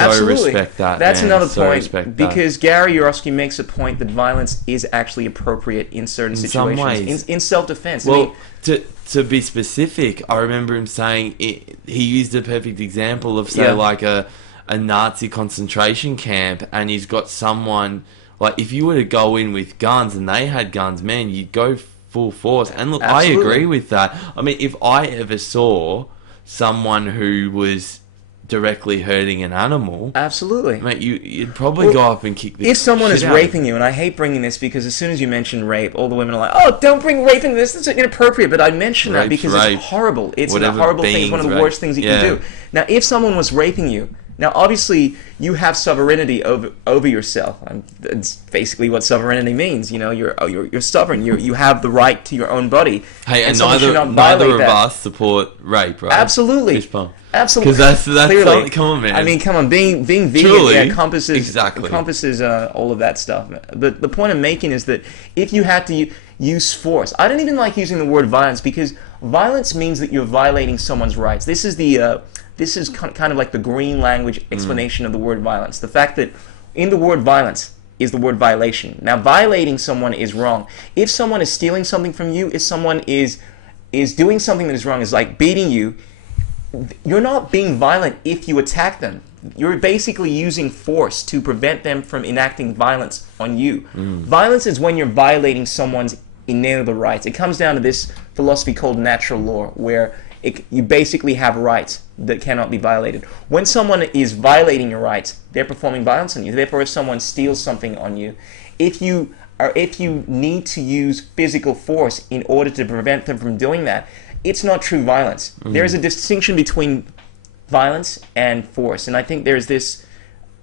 respect that. That's man. another so point, because Gary Yourofsky makes a point that violence is actually appropriate in certain situations. Some ways. In self-defense. Well, to be specific, I remember him saying he used a perfect example of, say, like a Nazi concentration camp, and he's got someone, like, if you were to go in with guns and they had guns, man, you'd go full force. And look, Absolutely. I agree with that. I mean, if I ever saw someone who was directly hurting an animal, absolutely, mate, you'd probably go up and kick the if someone shit is out raping you, and I hate bringing this because as soon as you mention rape, all the women are like, "Oh, don't bring rape into this. This is inappropriate." But I mention that because it's horrible. It's a horrible thing. It's one of the worst things you can do. Now, if someone was raping you, now obviously you have sovereignty over yourself. That's basically what sovereignty means. You know, you're sovereign. You have the right to your own body. Hey, and neither of us support rape, right? Absolutely. Fist bump. Absolutely, because that's clearly. Come on, man. I mean, come on, being vegan encompasses all of that stuff. But the point I'm making is that if you had to use force, I don't even like using the word violence, because violence means that you're violating someone's rights. This is kind of like the green language explanation of the word violence. The fact that in the word violence is the word violation. Now, violating someone is wrong. If someone is stealing something from you, if someone is doing something that is wrong, is like beating you, you're not being violent if you attack them. You're basically using force to prevent them from enacting violence on you. Violence is when you're violating someone's inalienable rights. It comes down to this philosophy called natural law, where you basically have rights that cannot be violated. When someone is violating your rights, they're performing violence on you. Therefore, if someone steals something on you, if you need to use physical force in order to prevent them from doing that, it's not true violence. There is a distinction between violence and force, and I think there's this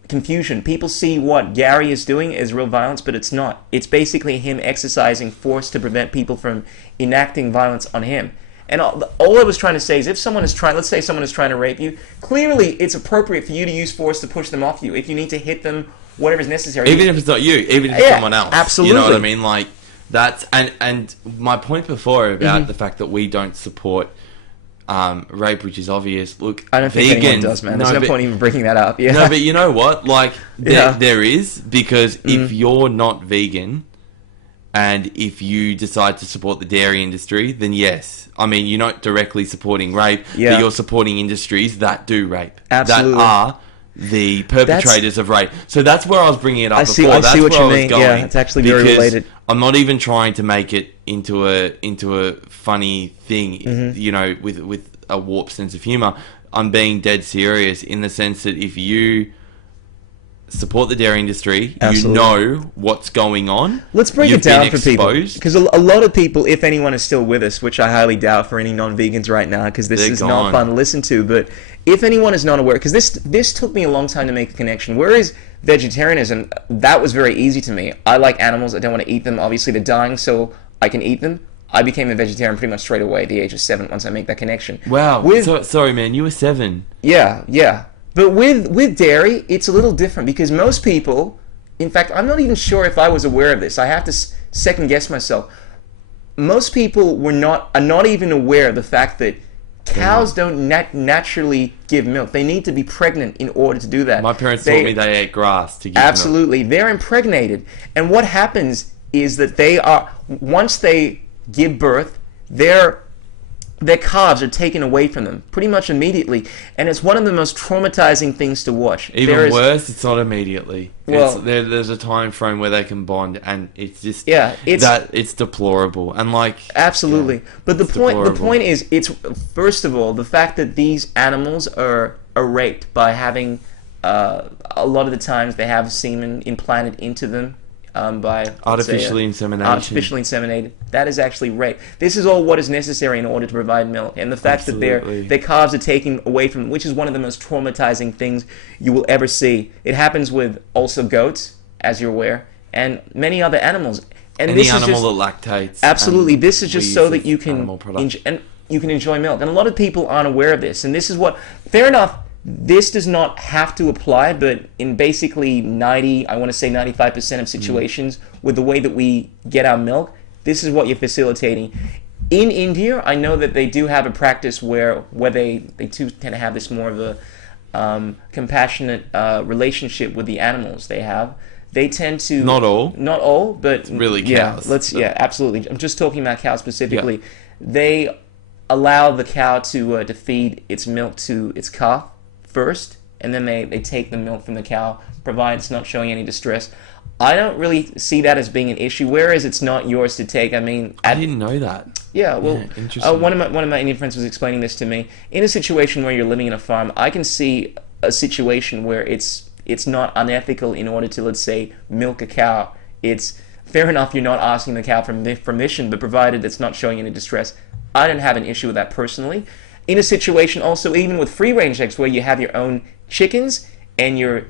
confusion. People see what Gary is doing as real violence, but it's not. It's basically him exercising force to prevent people from enacting violence on him. And all I was trying to say is, if someone is let's say someone is trying to rape you, clearly it's appropriate for you to use force to push them off you. If you need to hit them, whatever is necessary. Even if it's not you, even if it's someone else. Absolutely. You know what I mean? Like, that's, and my point before about the fact that we don't support rape, which is obvious. Look, I don't think anyone does, man. There's no point even bringing that up. Yeah. No, but you know what? Like, there is, because if you're not vegan, and if you decide to support the dairy industry, then yes. I mean, you're not directly supporting rape, but you're supporting industries that do rape. Absolutely. That are the perpetrators of rape. So that's where I was bringing it up before. I see what you mean. Going, yeah, it's actually very related. I'm not even trying to make it into a funny thing, you know, with a warped sense of humor. I'm being dead serious in the sense that if you support the dairy industry, you know what's going on. Let's break it down for people, because a lot of people, if anyone is still with us, which I highly doubt for any non-vegans right now, because this is not fun to listen to, but if anyone is not aware, because this took me a long time to make a connection. Whereas vegetarianism, that was very easy to me. I like animals. I don't want to eat them. Obviously, they're dying, so I can eat them. I became a vegetarian pretty much straight away at the age of 7 once I make that connection. Wow. Sorry, man. You were 7. Yeah. But with dairy, it's a little different, because most people, in fact, I'm not even sure if I was aware of this. I have to second guess myself. Most people are not even aware of the fact that cows don't naturally give milk. They need to be pregnant in order to do that. My parents taught me they ate grass to give milk. Absolutely. They're impregnated. And what happens is that once they give birth, their calves are taken away from them pretty much immediately, and it's one of the most traumatizing things to watch. Even worse, it's not immediately. Well, there's a time frame where they can bond, and it's just it's deplorable. And like, absolutely. Yeah, but the point is, it's first of all the fact that these animals are raped by having a lot of the times they have semen implanted into them. By artificially inseminated. That is actually rape. This is all what is necessary in order to provide milk, and the fact that their calves are taken away from them, which is one of the most traumatizing things you will ever see. It happens with also goats, as you're aware, and many other animals. And any animal that lactates. Absolutely, this is just so that you can enjoy milk. And a lot of people aren't aware of this, and this is what. Fair enough. This does not have to apply, but in basically 95% of situations, with the way that we get our milk, this is what you're facilitating. In India, I know that they do have a practice where they too tend to have this more of compassionate relationship with the animals they have. They tend to not all, but really cows. Absolutely. I'm just talking about cows specifically. Yeah. They allow the cow to feed its milk to its calf first, and then they take the milk from the cow, provided it's not showing any distress. I don't really see that as being an issue, whereas it's not yours to take. I mean, I didn't know that. Yeah, well, interesting. One of my Indian friends was explaining this to me. In a situation where you're living in a farm, I can see a situation where it's not unethical in order to, let's say, milk a cow. It's fair enough you're not asking the cow for permission, but provided it's not showing any distress, I don't have an issue with that personally. In a situation also, even with free-range eggs, where you have your own chickens and you're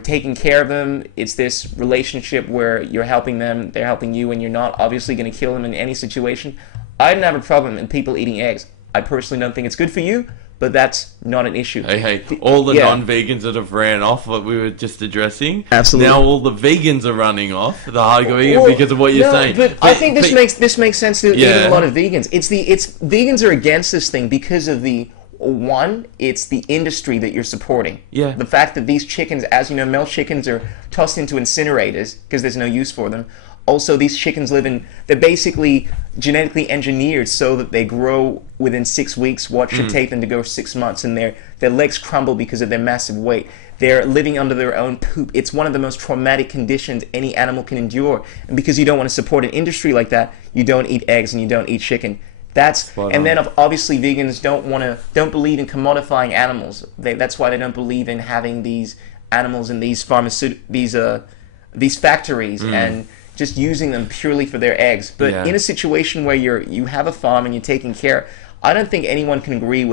taking care of them, it's this relationship where you're helping them, they're helping you, and you're not obviously going to kill them in any situation. I don't have a problem in people eating eggs. I personally don't think it's good for you, but that's not an issue. Hey, all the non-vegans that have ran off, what we were just addressing, absolutely. Now all the vegans are running off, the hardcore vegan, because of what you're saying. But I think this makes sense to even a lot of vegans. Vegans are against this thing because of it's the industry that you're supporting. Yeah. The fact that these chickens, as you know, male chickens are tossed into incinerators because there's no use for them. Also, these chickens they're basically genetically engineered so that they grow within 6 weeks. What should take them to go 6 months, and their legs crumble because of their massive weight. They're living under their own poop. It's one of the most traumatic conditions any animal can endure. And because you don't want to support an industry like that, you don't eat eggs and you don't eat chicken. Then obviously vegans don't believe in commodifying animals. That's why they don't believe in having these animals in these these factories and just using them purely for their eggs. But in a situation where you have a farm and you're taking care, I don't think anyone can agree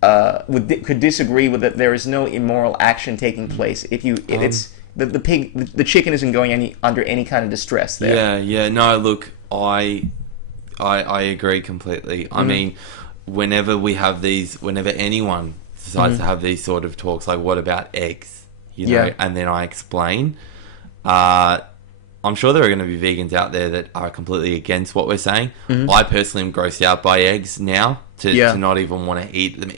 could disagree with that. There is no immoral action taking place if it's the chicken isn't going under any kind of distress there. Yeah. No, look, I agree completely. I mean, whenever anyone decides to have these sort of talks, like, what about eggs? You know, and then I explain. I'm sure there are going to be vegans out there that are completely against what we're saying. I personally am grossed out by eggs now to not even want to eat them.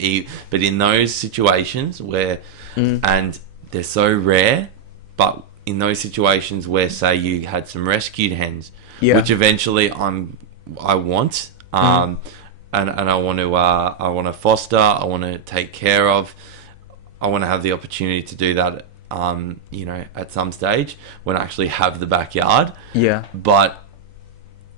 But in those situations where, and they're so rare, but in those situations where, say, you had some rescued hens, which eventually I want, and I want to foster, I want to take care of, I want to have the opportunity to do that. At some stage when I actually have the backyard. Yeah. But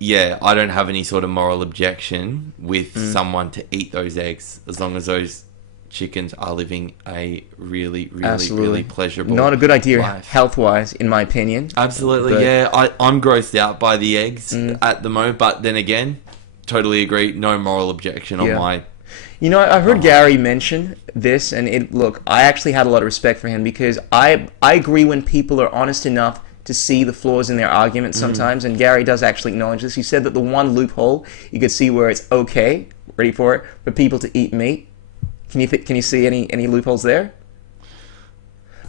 I don't have any sort of moral objection with someone to eat those eggs as long as those chickens are living a really, really, really pleasurable Not a good idea life. Health-wise, in my opinion. Absolutely, I'm grossed out by the eggs at the moment, but then again, totally agree, no moral objection on my... You know, I heard Gary mention this, and look, I actually had a lot of respect for him because I agree when people are honest enough to see the flaws in their arguments sometimes, and Gary does actually acknowledge this. He said that the one loophole you could see where it's okay, ready for it, for people to eat meat. Can you see any loopholes there?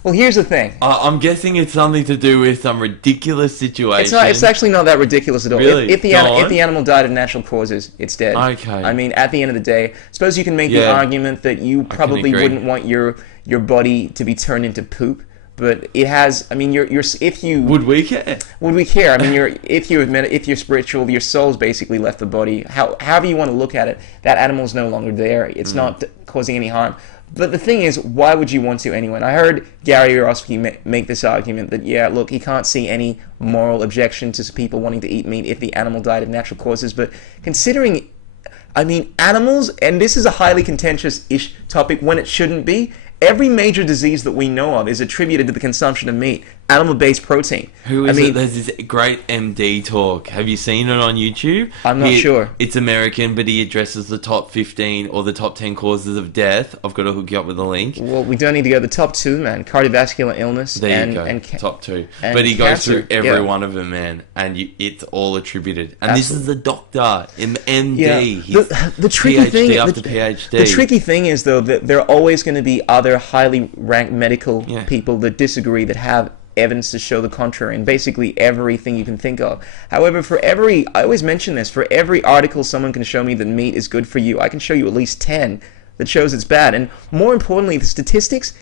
Well, here's the thing. I'm guessing it's something to do with some ridiculous situation. It's actually not that ridiculous at all. Really? If the animal died of natural causes, it's dead. Okay. I mean, at the end of the day, suppose you can make the argument that you probably wouldn't want your body to be turned into poop, but it has. I mean, if you would we care? Would we care? I mean, if you're spiritual, your soul's basically left the body. However you want to look at it, that animal's no longer there. It's not causing any harm. But the thing is, why would you want to anyway? And I heard Gary Orosky make this argument that, look, he can't see any moral objection to people wanting to eat meat if the animal died of natural causes. But considering, I mean, animals, and this is a highly contentious-ish topic when it shouldn't be, every major disease that we know of is attributed to the consumption of meat, animal-based protein. There's this great MD talk. Have you seen it on YouTube? I'm not sure. It's American, but he addresses the top 15 or the top 10 causes of death. I've got to hook you up with a link. Well, we don't need to go to the top 2, man. Cardiovascular illness. There you go. Top 2. But he goes through every one of them, man. And it's all attributed. And this is a doctor, MD. Yeah. The tricky PhD thing, after PhD. The tricky thing is, though, that there are always going to be other highly ranked medical people that disagree, that have evidence to show the contrary, and basically everything you can think of. However, I always mention this, for every article someone can show me that meat is good for you, I can show you at least 10 that shows it's bad. And more importantly, the statistics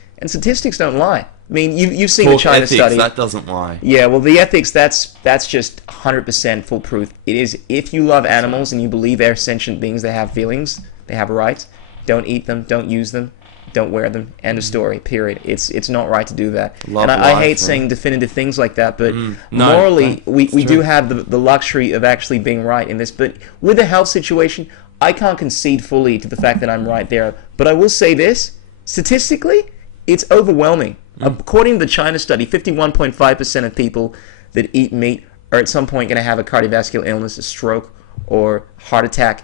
don't lie. I mean, you've seen the China study. That doesn't lie. Yeah, well, the ethics, that's just 100% foolproof. It is, if you love animals and you believe they're sentient beings, they have feelings, they have rights, don't eat them, don't use them, don't wear them. End of story, period. It's not right to do that. And I hate saying definitive things like that, but morally, we do have the luxury of actually being right in this. But with the health situation, I can't concede fully to the fact that I'm right there. But I will say this, statistically, it's overwhelming. According to the China study, 51.5% of people that eat meat are at some point going to have a cardiovascular illness, a stroke, or heart attack,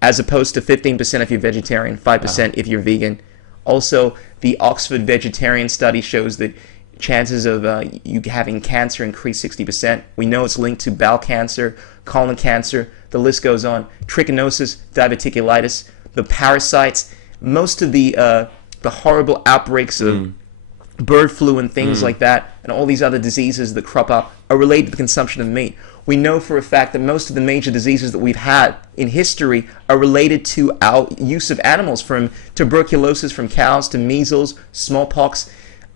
as opposed to 15% if you're vegetarian, 5% if you're vegan. Also, the Oxford vegetarian study shows that chances of you having cancer increase 60%. We know it's linked to bowel cancer, colon cancer, the list goes on. Trichinosis, diverticulitis, the parasites, most of the horrible outbreaks of bird flu and things like that, and all these other diseases that crop up are related to the consumption of meat. We know for a fact that most of the major diseases that we've had in history are related to our use of animals, from tuberculosis from cows to measles, smallpox,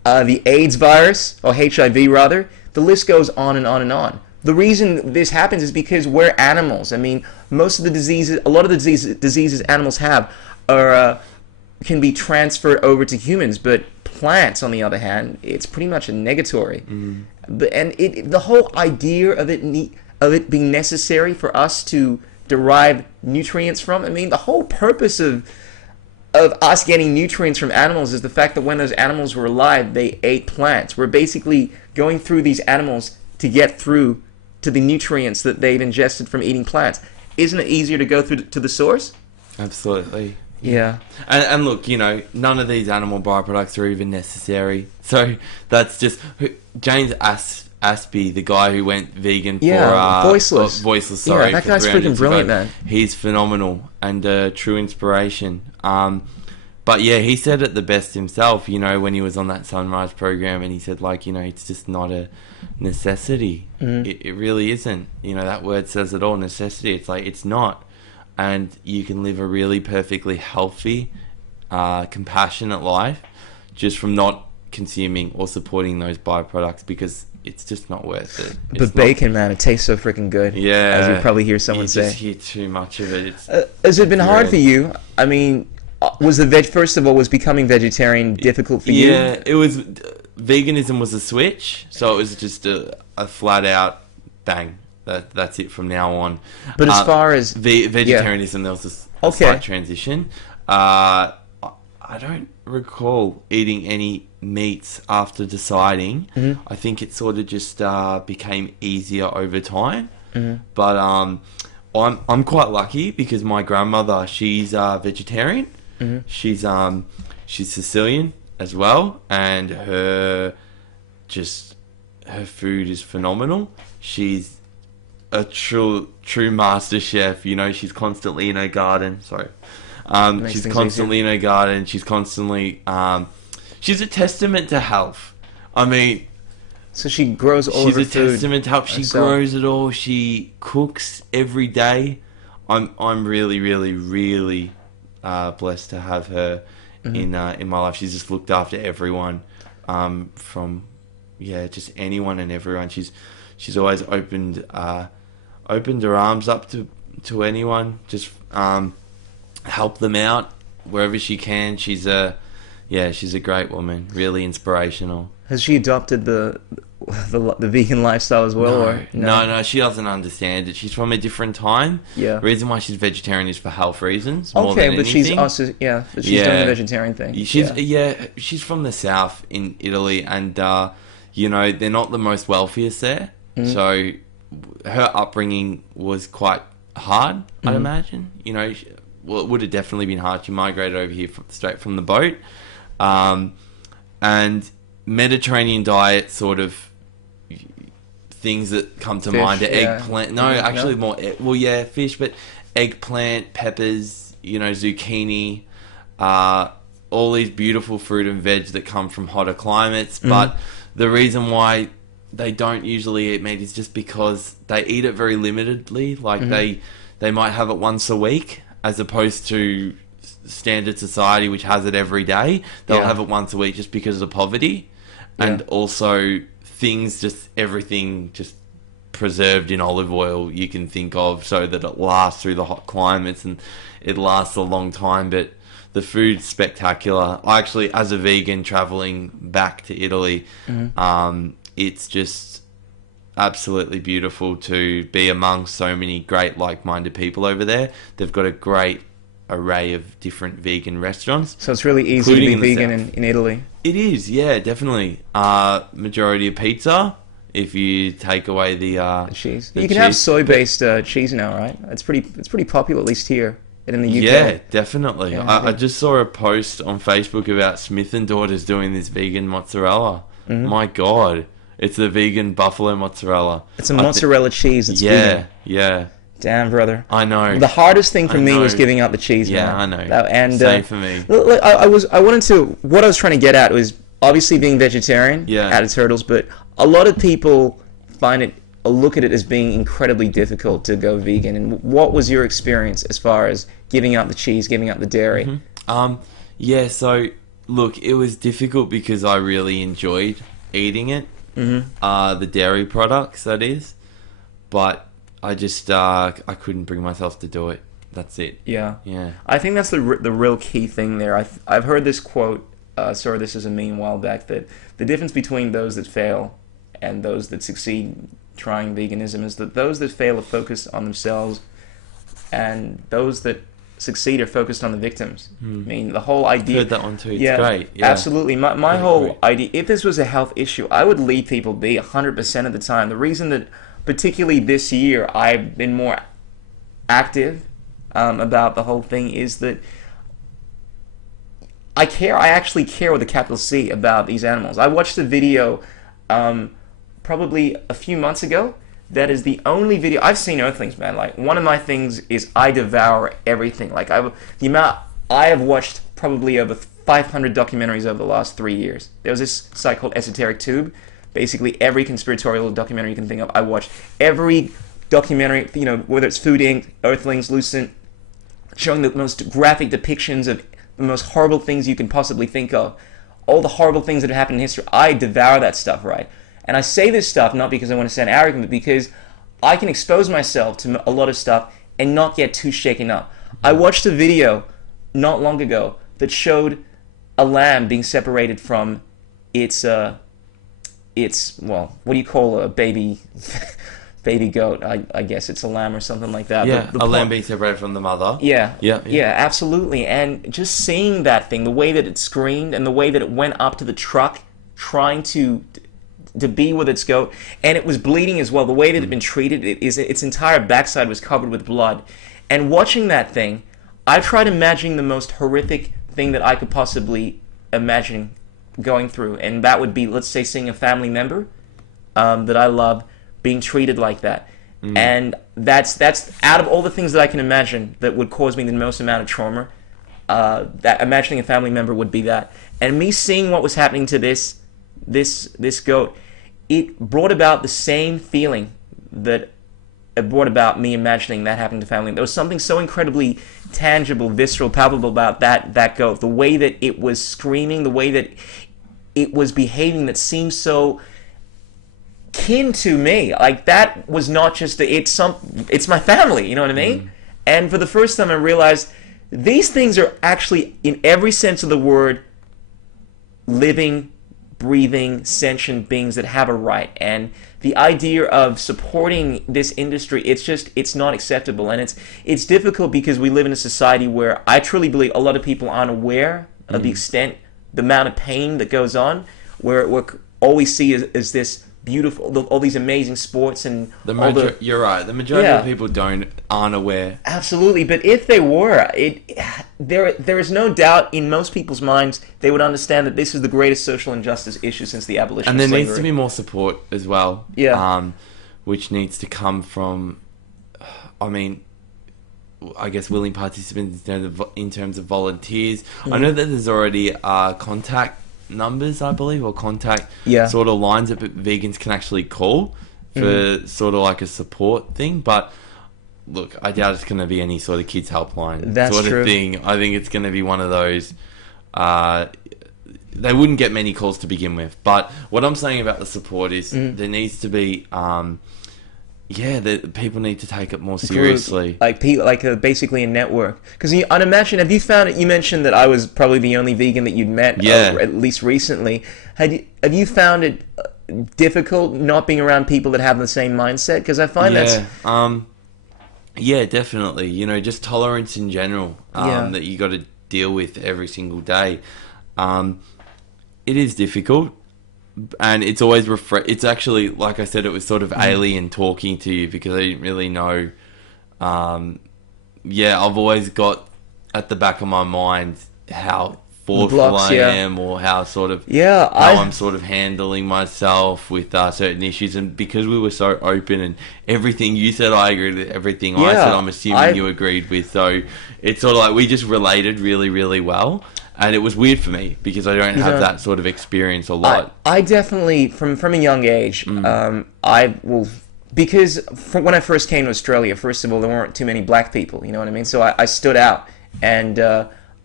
the AIDS virus, or HIV rather. The list goes on and on and on. The reason this happens is because we're animals. I mean, most of the diseases, a lot of the diseases animals have are can be transferred over to humans, but plants, on the other hand, it's pretty much a negatory. And the whole idea of it being necessary for us to derive nutrients from, I mean, the whole purpose of us getting nutrients from animals is the fact that when those animals were alive, they ate plants. We're basically going through these animals to get through to the nutrients that they've ingested from eating plants. Isn't it easier to go through to the source? Absolutely. Yeah. And look, you know, none of these animal byproducts are even necessary. So that's just... James Aspey, the guy who went vegan for... Voiceless. Voiceless, sorry. Yeah, that guy's freaking brilliant, man. He's phenomenal and a true inspiration. But yeah, he said it the best himself, you know, when he was on that Sunrise program, and he said, like, you know, it's just not a necessity. It really isn't. You know, that word says it all, necessity. It's like, it's not. And you can live a really perfectly healthy, compassionate life just from not consuming or supporting those byproducts, because it's just not worth it. But bacon, man, it tastes so freaking good. Yeah. As you probably hear someone say. You just hear too much of it. Has it been hard for you? I mean, first of all, was becoming vegetarian difficult for you? Yeah, it was. Veganism was a switch, so it was just a flat out bang. That's it from now on. But as far as vegetarianism, there was a slight transition. I don't recall eating any meats after deciding. I think it sort of just became easier over time. But I'm quite lucky because my grandmother, she's vegetarian. She's Sicilian as well, and her food is phenomenal. She's a true master chef. You know, she's constantly in her garden. Sorry. She's constantly in her garden. She's constantly... she's a testament to health. I mean... So she grows all of her food. She's a testament to health. She grows it all. She cooks every day. I'm really, really, really blessed to have her in my life. She's just looked after everyone, from just anyone and everyone. She's always opened her arms up to anyone. Just help them out wherever she can. She's a great woman. Really inspirational. Has she adopted the vegan lifestyle as well? No, she doesn't understand it. She's from a different time. Yeah. The reason why she's vegetarian is for health reasons. More than anything. She's also doing the vegetarian thing. She's from the south in Italy, and you know, they're not the most wealthiest there. So her upbringing was quite hard, I'd imagine. You know, it would have definitely been hard. She migrated over here straight from the boat. And Mediterranean diet sort of things that come to mind are eggplant. No, actually more... fish, but eggplant, peppers, you know, zucchini, all these beautiful fruit and veg that come from hotter climates. But the reason why they don't usually eat meat is just because they eat it very limitedly. Like they might have it once a week, as opposed to standard society which has it every day, they'll have it once a week just because of the poverty. And also everything just preserved in olive oil you can think of, so that it lasts through the hot climates and it lasts a long time. But the food's spectacular. I actually, as a vegan traveling back to Italy, it's just absolutely beautiful to be among so many great like-minded people over there. They've got a great array of different vegan restaurants. So it's really easy to be vegan in Italy. It is, yeah, definitely. Majority of pizza, if you take away the cheese. You can have soy-based cheese now, right? It's pretty popular, at least here and in the UK. Yeah, definitely. Yeah, I just saw a post on Facebook about Smith & Daughters doing this vegan mozzarella. My God. It's the vegan buffalo mozzarella. It's a mozzarella cheese. It's vegan. Yeah. Damn, brother. I know. The hardest thing for me was giving up the cheese. Yeah, man. I know. Same for me. What I was trying to get at was obviously being vegetarian had its hurdles, but a lot of people look at it as being incredibly difficult to go vegan. And what was your experience as far as giving up the cheese, giving up the dairy? So look, it was difficult because I really enjoyed eating it. The dairy products, that is, but I just I couldn't bring myself to do it. That's it. Yeah. I think that's the real key thing there. I've heard this quote. Sorry, this is a meme a while back, that the difference between those that fail and those that succeed trying veganism is that those that fail are focused on themselves, and those that succeed are focused on the victims. I mean, the whole idea... I've heard that one too. It's great. Yeah. Absolutely. My whole idea, if this was a health issue, I would leave people be 100% of the time. The reason that, particularly this year, I've been more active about the whole thing is that I actually care with a capital C about these animals. I watched a video probably a few months ago. That is the only video I've seen. Earthlings, man. Like, one of my things is I devour everything. Like, the amount I have watched probably over 500 documentaries over the last 3 years. There was this site called Esoteric Tube. Basically, every conspiratorial documentary you can think of, I watched. Every documentary, whether it's Food Inc., Earthlings, Lucent, showing the most graphic depictions of the most horrible things you can possibly think of. All the horrible things that have happened in history. I devour that stuff, right? And I say this stuff not because I want to sound arrogant, but because I can expose myself to a lot of stuff and not get too shaken up. I watched a video not long ago that showed a lamb being separated from its what do you call a baby goat? I guess it's a lamb or something like that. Yeah, a lamb being separated from the mother. Yeah, absolutely. And just seeing that thing, the way that it screamed and the way that it went up to the truck trying to be with its goat, and it was bleeding as well. The way that it had been treated, its entire backside was covered with blood. And watching that thing, I tried imagining the most horrific thing that I could possibly imagine going through, and that would be, let's say, seeing a family member that I love being treated like that. And that's out of all the things that I can imagine that would cause me the most amount of trauma, that imagining a family member would be that. And me seeing what was happening to this goat, it brought about the same feeling that it brought about me imagining that happening to family. There was something so incredibly tangible, visceral, palpable about that goat. The way that it was screaming, the way that it was behaving, that seemed so kin to me. Like, that was not just it's my family, you know what I mean? And for the first time I realized these things are actually, in every sense of the word, living, breathing, sentient beings that have a right. And the idea of supporting this industry, it's not acceptable. And it's difficult because we live in a society where I truly believe a lot of people aren't aware of the extent, the amount of pain that goes on, where all we see is this beautiful, all these amazing sports and you're right. The majority of people aren't aware. Absolutely, but if they were, there is no doubt in most people's minds they would understand that this is the greatest social injustice issue since the abolition of slavery. And there needs to be more support as well. Yeah. Which needs to come from, I guess, willing participants in terms of volunteers. I know that there's already contact numbers, I believe, or contact sort of lines that vegans can actually call for sort of like a support thing. But look, I doubt it's going to be any sort of kids helpline That's sort true. of thing. I think it's going to be one of those. They wouldn't get many calls to begin with. But what I'm saying about the support is there needs to be. People need to take it more seriously. Basically a network. Because I'd imagine, have you found it? You mentioned that I was probably the only vegan that you'd met, at least recently. Have you found it difficult not being around people that have the same mindset? Because I find yeah, definitely. You know, just tolerance in general that you got to deal with every single day. It is difficult. And it's always it's actually, like I said, it was sort of alien talking to you because I didn't really know. I've always got at the back of my mind how thoughtful I am, or how sort of I'm sort of handling myself with certain issues. And because we were so open and everything you said, I agreed with everything I said. I'm assuming you agreed with. So it's sort of like we just related really, really well. And it was weird for me because I don't have that sort of experience a lot. I definitely, from a young age, because when I first came to Australia, first of all, there weren't too many black people, you know what I mean? So I stood out, and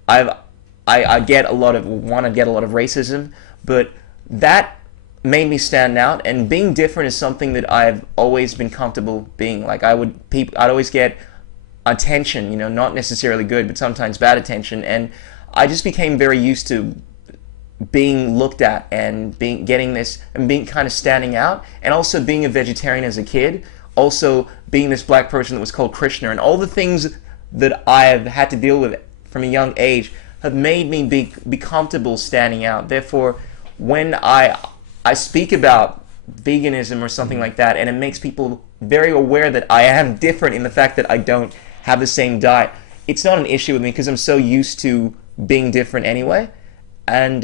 I get a lot of racism, but that made me stand out, and being different is something that I've always been comfortable being. Like I'd always get attention, you know, not necessarily good, but sometimes bad attention, and I just became very used to being looked at and getting this and being kind of standing out, and also being a vegetarian as a kid, also being this black person that was called Krishna, and all the things that I've had to deal with from a young age have made me be comfortable standing out. Therefore, when I speak about veganism or something like that, and it makes people very aware that I am different in the fact that I don't have the same diet, it's not an issue with me because I'm so used to being different anyway. And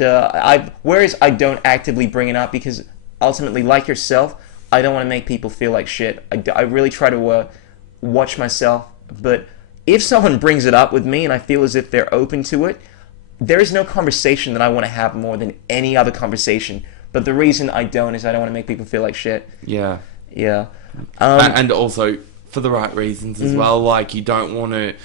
whereas I don't actively bring it up because ultimately, like yourself, I don't want to make people feel like shit. I really try to watch myself. But if someone brings it up with me and I feel as if they're open to it, there is no conversation that I want to have more than any other conversation. But the reason I don't is I don't want to make people feel like shit. Yeah. Yeah. And also for the right reasons as well. Like you don't want to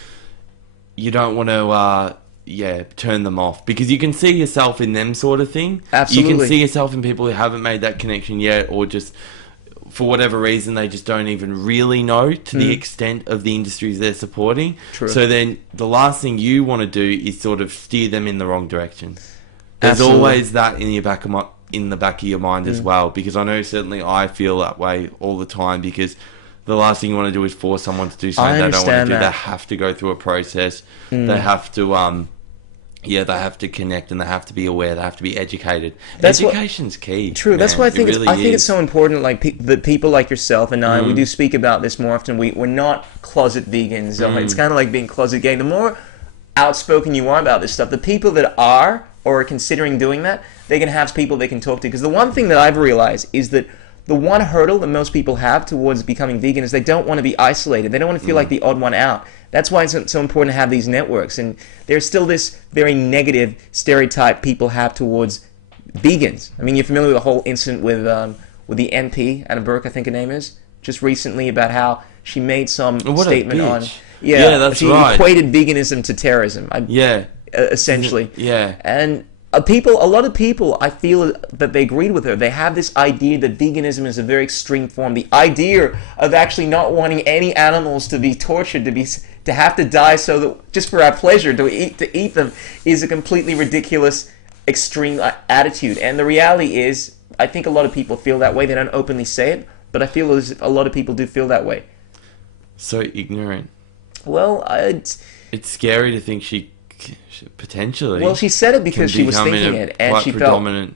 turn them off, because you can see yourself in them sort of thing. Absolutely. You can see yourself in people who haven't made that connection yet, or just for whatever reason they just don't even really know to the extent of the industries they're supporting. True. So then the last thing you want to do is sort of steer them in the wrong direction. There's Absolutely. always that in the back of your mind as well, because I know certainly I feel that way all the time, because the last thing you want to do is force someone to do something they don't want to do. They have to go through a process. They have to they have to connect, and they have to be aware. They have to be educated. Education's key. True. Man. That's why I think really I think it's so important. Like that people like yourself and I, we do speak about this more often. We're not closet vegans. It's kind of like being closet gay. The more outspoken you are about this stuff, the people that are or are considering doing that, they can have people they can talk to. Because the one thing that I've realized is that the one hurdle that most people have towards becoming vegan is they don't want to be isolated. They don't want to feel like the odd one out. That's why it's so important to have these networks. And there's still this very negative stereotype people have towards vegans. I mean, you're familiar with the whole incident with the MP, Anna Burke, I think her name is, just recently, about how she made some statement on... Yeah, that's she right. equated veganism to terrorism. Essentially. Yeah. And a lot of people, I feel that they agreed with her. They have this idea that veganism is a very extreme form. The idea of actually not wanting any animals to be tortured, to have to die, so that just for our pleasure to eat them, is a completely ridiculous, extreme attitude. And the reality is, I think a lot of people feel that way. They don't openly say it, but I feel as if a lot of people do feel that way. So ignorant. Well, it's scary to think she potentially. Well, she said it because she was thinking it, and she felt predominant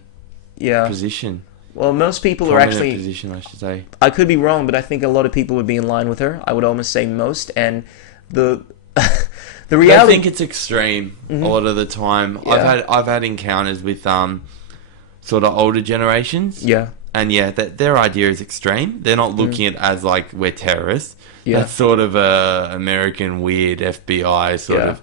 position. Well, most people are actually position, I should say. I could be wrong, but I think a lot of people would be in line with her. I would almost say most, and the reality. I think it's extreme a lot of the time. Yeah. I've had encounters with sort of older generations. Yeah. And their idea is extreme. They're not looking at it as like we're terrorists. Yeah. That's sort of a American weird FBI sort of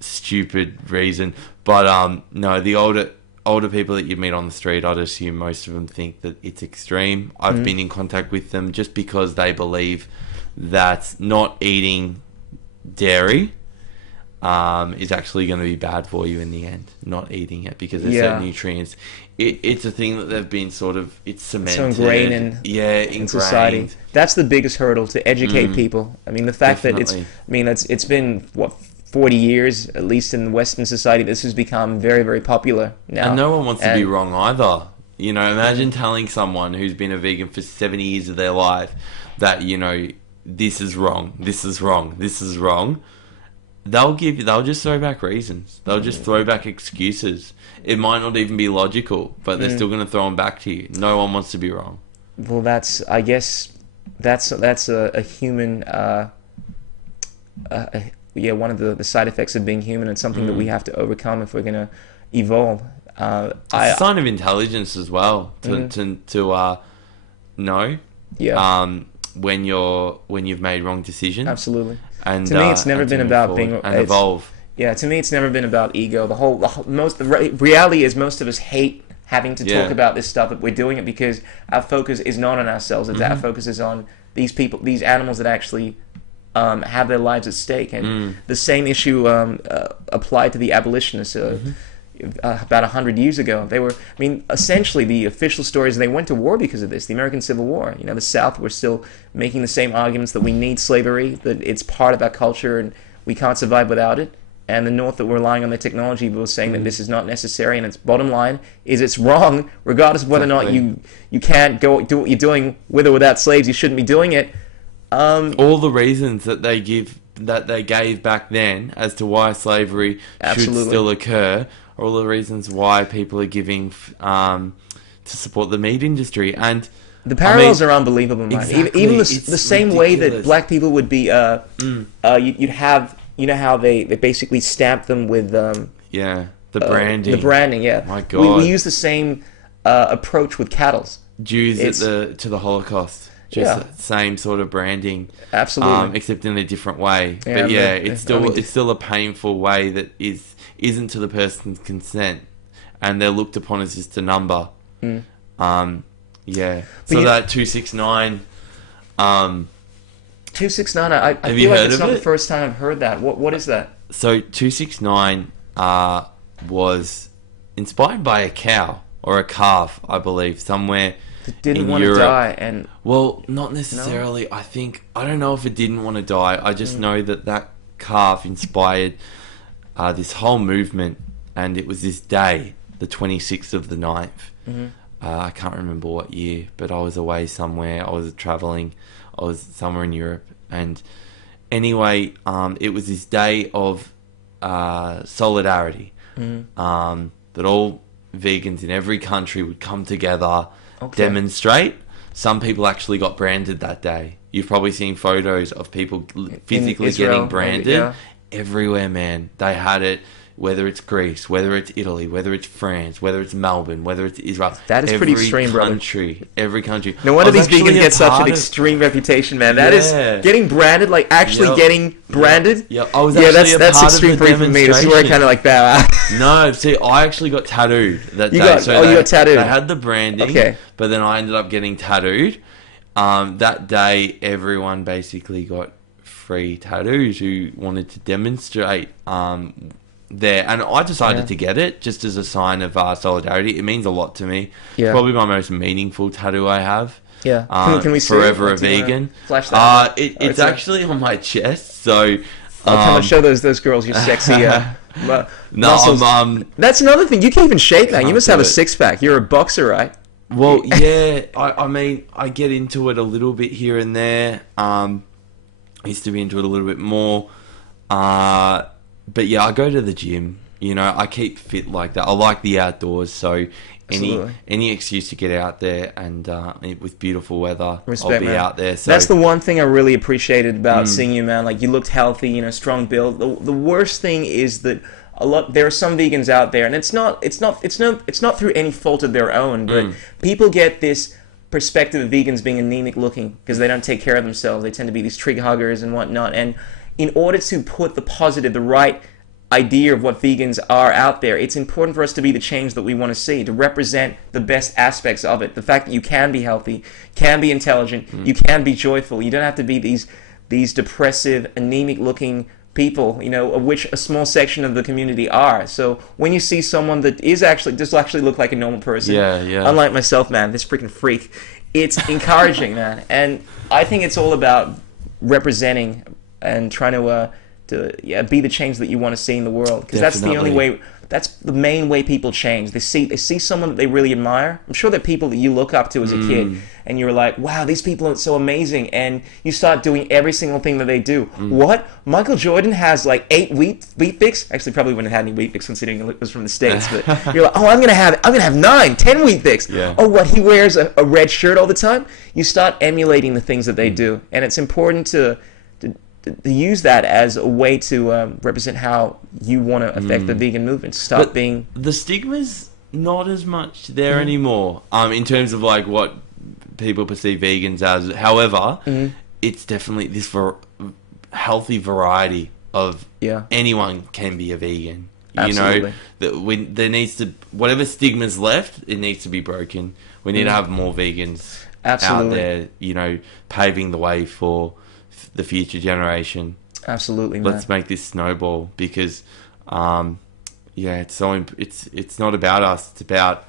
stupid reason. But no, the older people that you meet on the street, I'd assume most of them think that it's extreme. I've been in contact with them just because they believe that not eating dairy is actually going to be bad for you in the end, not eating it, because there's certain nutrients. It's a thing that they've been it's cemented. So ingrained in society. That's the biggest hurdle, to educate people. I mean, the fact that it's been, what, 40 years, at least in Western society, this has become very, very popular now. And no one wants to be wrong either. You know, imagine telling someone who's been a vegan for 70 years of their life that, you know, this is wrong, this is wrong, this is wrong. They'll just throw back reasons. They'll just throw back excuses. It might not even be logical, but they're still going to throw them back to you. No one wants to be wrong. Well, I guess that's a human, one of the side effects of being human, and something that we have to overcome if we're going to evolve. It's a sign of intelligence as well to know when you've made wrong decisions. Absolutely. And to me, it's never been about being and evolve. Yeah, to me, it's never been about ego. The reality is, most of us hate having to talk about this stuff. But we're doing it because our focus is not on ourselves. It's our focus is on these people, these animals that actually have their lives at stake. And the same issue applied to the abolitionists. About 100 years ago, they were, essentially the official stories, they went to war because of this, the American Civil War. You know, the South were still making the same arguments that we need slavery, that it's part of our culture and we can't survive without it. And the North, that were relying on their technology, was saying that this is not necessary, and its bottom line is it's wrong, regardless of whether or not you can't go do what you're doing with or without slaves. You shouldn't be doing it. All the reasons that they gave back then as to why slavery should still occur, all the reasons why people are giving to support the meat industry. And the parallels are unbelievable, man. Exactly. Even the same way that black people would be, you'd have, you know how they basically stamp them with the branding. The branding, yeah. My God. We use the same approach with cattle. Jews to the Holocaust. Just the same sort of branding. Absolutely. Except in a different way. But it's still a painful way that isn't to the person's consent, and they're looked upon as just a number. So that 269. 269. I feel like it's not the first time I've heard that. What is that? So 269 was inspired by a cow or a calf, I believe, somewhere. That didn't want to die, and not necessarily. No? I don't know if it didn't want to die. I just know that calf inspired this whole movement, and it was this day, the 26th of the 9th. I can't remember what year, but I was away somewhere. I was traveling. I was somewhere in Europe, and anyway, it was this day of solidarity, that all vegans in every country would come together. Demonstrate. Some people actually got branded that day. You've probably seen photos of people physically getting branded. Everywhere, man. They had it, whether it's Greece, whether it's Italy, whether it's France, whether it's Melbourne, whether it's Israel. That is pretty extreme, brother. Every country. No wonder these vegans get such an extreme reputation, man. That is getting branded, like actually getting branded. I was actually that's extreme for me. This is where I kind of like bow out. No, see, I actually got tattooed that day. You got tattooed. They had the branding, but then I ended up getting tattooed. That day, everyone basically got free tattoos who wanted to demonstrate there, and I decided to get it just as a sign of solidarity. It means a lot to me. It's probably my most meaningful tattoo I have. Can we see Forever a vegan. Flash that. It's actually on my chest, so come and show those girls your sexy muscles. That's another thing. You can't even shake that. You must have a six-pack. You're a boxer, right? Well, yeah. I get into it a little bit here and there. I used to be into it a little bit more. But yeah, I go to the gym. You know, I keep fit like that. I like the outdoors, so any excuse to get out there and with beautiful weather, I'll be out there. So that's the one thing I really appreciated about seeing you, man. Like, you looked healthy, you know, strong build. The worst thing is that there are some vegans out there, and it's not through any fault of their own, but people get this perspective of vegans being anemic looking because they don't take care of themselves. They tend to be these tree huggers and whatnot, and in order to put the positive, the right idea of what vegans are out there. It's important for us to be the change that we want to see, to represent the best aspects of it. The fact that you can be healthy, can be intelligent, you can be joyful. You don't have to be these depressive, anemic-looking people, of which a small section of the community are. So when you see someone that does actually look like a normal person, unlike myself, man, this freaking freak, it's encouraging, man. And I think it's all about representing and trying to be the change that you want to see in the world, because that's the only way. That's the main way people change. They see someone that they really admire. I'm sure they're people that you look up to as a kid, and you're like, wow, these people are so amazing, and you start doing every single thing that they do. What? Michael Jordan has like 8 Weet-Bix? Actually, probably wouldn't have had any Weet-Bix considering it was from the States. But you're like, oh, I'm gonna have 9, 10 Weet-Bix. Yeah. Oh, what? He wears a red shirt all the time. You start emulating the things that they do, and it's important to use that as a way to represent how you want to affect the vegan movement. Stop being... The stigma's not as much there anymore, in terms of like what people perceive vegans as. However, it's definitely this healthy variety of anyone can be a vegan. Absolutely. There needs to... Whatever stigma's left, it needs to be broken. We need to have more vegans out there, paving the way for the future generation. Absolutely, man. Let's make this snowball, because it's not about us, it's about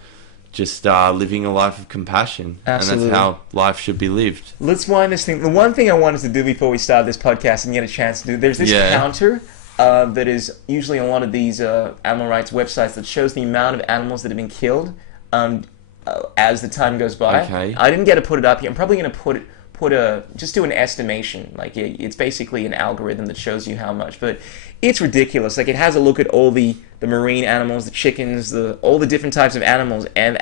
just living a life of compassion. Absolutely. And that's how life should be lived. Let's wind this thing. The one thing I wanted to do before we start this podcast and get a chance to do, there's this counter that is usually on one of these animal rights websites that shows the amount of animals that have been killed as the time goes by. Okay. I didn't get to put it up here. I'm probably going to just do an estimation. Like it's basically an algorithm that shows you how much, but it's ridiculous. Like it has a look at all the marine animals, the chickens, all the different types of animals, and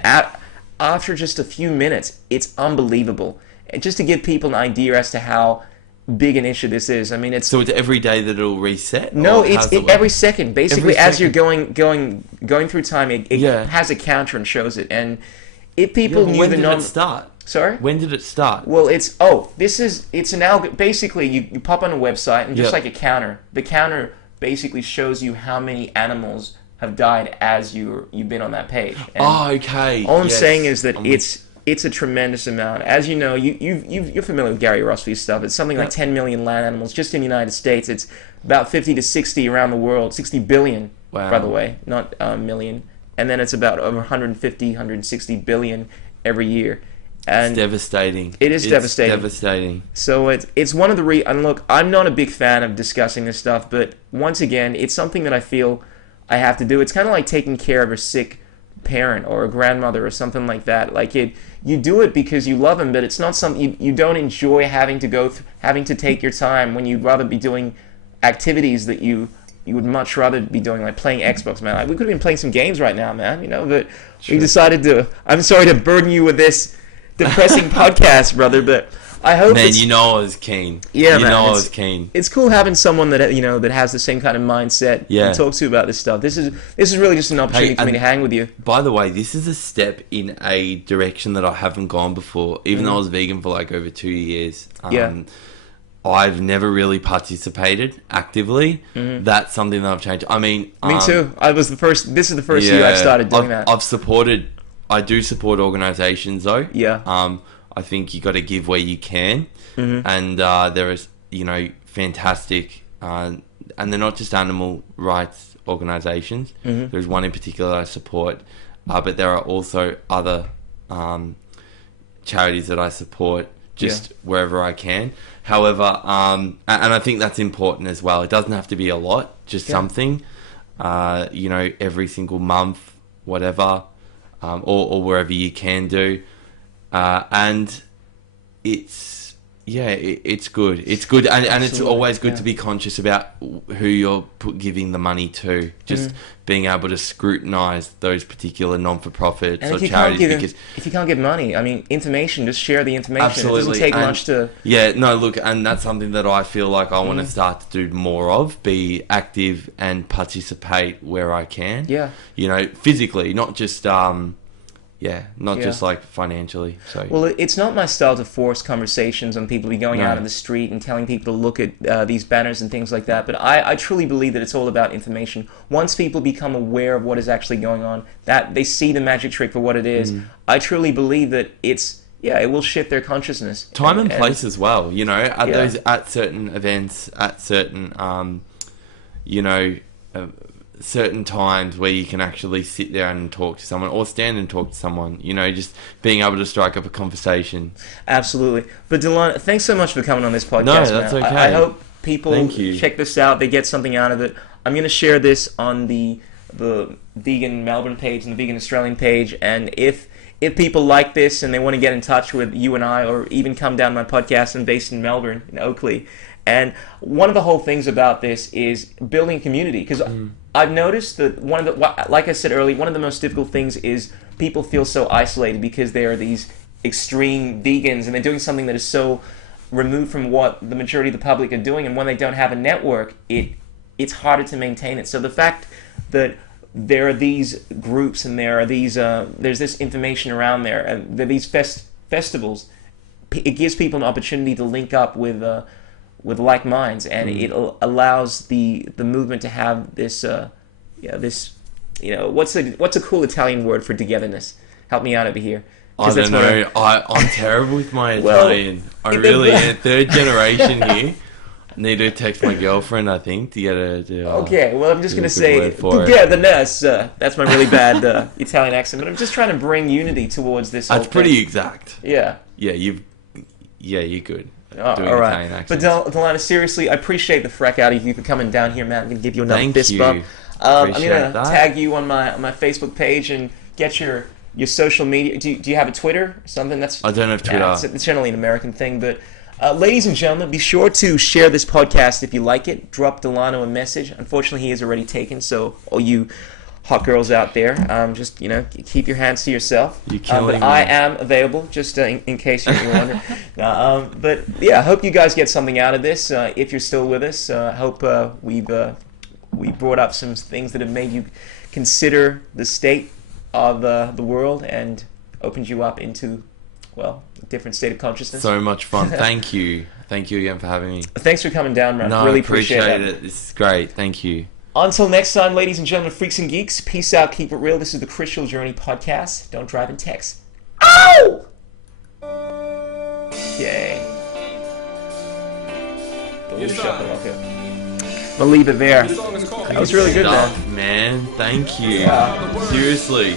after just a few minutes, it's unbelievable. And just to give people an idea as to how big an issue this is. I mean, it's every day that it'll reset. No, it's every second. Basically, as you're going through time, it has a counter and shows it. And if people knew the number, when did it start? Sorry? When did it start? Well, it's an algorithm. Basically, you pop on a website, and just like a counter, the counter basically shows you how many animals have died as you've been on that page. And okay. All I'm saying is that it's a tremendous amount. As you know, you're familiar with Gary Rossby's stuff. It's something like 10 million land animals just in the United States. It's about 50 to 60 around the world. 60 billion, by the way, not million. And then it's about over 150, 160 billion every year. And it's devastating. It's devastating. So it's one of the and look, I'm not a big fan of discussing this stuff, but once again, it's something that I feel I have to do. It's kind of like taking care of a sick parent or a grandmother or something like that. Like you do it because you love them, but it's not something you don't enjoy having to take your time when you'd rather be doing activities that you would much rather be doing, like playing Xbox, man. Like, we could have been playing some games right now, man. But we decided to. I'm sorry to burden you with this depressing podcast, brother, but I hope I was keen. Yeah, man, I was keen. It's cool having someone that that has the same kind of mindset and talks to you about this stuff. This is really just an opportunity for me to hang with you. By the way, this is a step in a direction that I haven't gone before, even though I was vegan for like over 2 years. I've never really participated actively. That's something that I've changed. I mean, me too. This is the first year I've started doing that. I do support organisations though. Yeah. I think you got to give where you can, and there is fantastic, and they're not just animal rights organisations. There's one in particular that I support, but there are also other charities that I support wherever I can. However, and I think that's important as well. It doesn't have to be a lot, just something, every single month, whatever, or wherever you can do. And it's good. It's good, and it's always good to be conscious about who you're giving the money to. Just being able to scrutinise those particular non-for-profits or charities. Because if you can't give money, I mean, information. Just share the information. Absolutely. It doesn't take much to. Yeah, no, look, and that's something that I feel like I want to start to do more of. Be active and participate where I can. Yeah. Physically, not just not just like financially. So well, it's not my style to force conversations on people to be going out in the street and telling people to look at these banners and things like that. But I truly believe that it's all about information. Once people become aware of what is actually going on, that they see the magic trick for what it is, I truly believe that it will shift their consciousness. Time and place as well, you know, at certain events, at certain certain times where you can actually sit there and talk to someone or stand and talk to someone, you know, just being able to strike up a conversation. Absolutely. But Delano, thanks so much for coming on this podcast. No, that's okay. I hope people check this out, they get something out of it. I'm going to share this on the Vegan Melbourne page and the Vegan Australian page, and if people like this and they want to get in touch with you and I, or even come down to my podcast, I'm based in Melbourne, in Oakley. And one of the whole things about this is building a community, because I've noticed that like I said earlier, one of the most difficult things is people feel so isolated because they are these extreme vegans and they're doing something that is so removed from what the majority of the public are doing, and when they don't have a network, it's harder to maintain it. So the fact that there are these groups and there's this information around there, and there are these festivals, it gives people an opportunity to link up with like minds, and it allows the movement to have this what's a cool Italian word for togetherness? Help me out over here. I don't know. I'm terrible with my Italian. I really am. Third generation here. Need to text my girlfriend, I think, to get her to... okay, well, I'm just going to say togetherness. That's my really bad Italian accent, but I'm just trying to bring unity towards this whole thing. That's pretty exact. Yeah. Yeah, you're good. All right. But Delano, seriously, I appreciate the freck out of you for coming down here, man. I'm going to give you another fist bump. I'm going to tag you on my Facebook page and get your social media. Do you have a Twitter or something? I don't have Twitter. It's generally an American thing, but... ladies and gentlemen, be sure to share this podcast if you like it. Drop Delano a message. Unfortunately, he is already taken, so all you hot girls out there, just keep your hands to yourself. You're killing me. I am available, just in case you were wondering. But yeah, I hope you guys get something out of this. If you're still with us, I hope we brought up some things that have made you consider the state of the world and opened you up into, well, a different state of consciousness. So much fun. Thank you. Thank you again for having me. Thanks for coming down, man. No, really appreciate it. This is great. Thank you. Until next time, ladies and gentlemen, freaks and geeks, peace out, keep it real. This is the Christian Journey Podcast. Don't drive and text. Ow! Yay. I'll leave it there. That was really good, man. Thank you. Yeah. Seriously.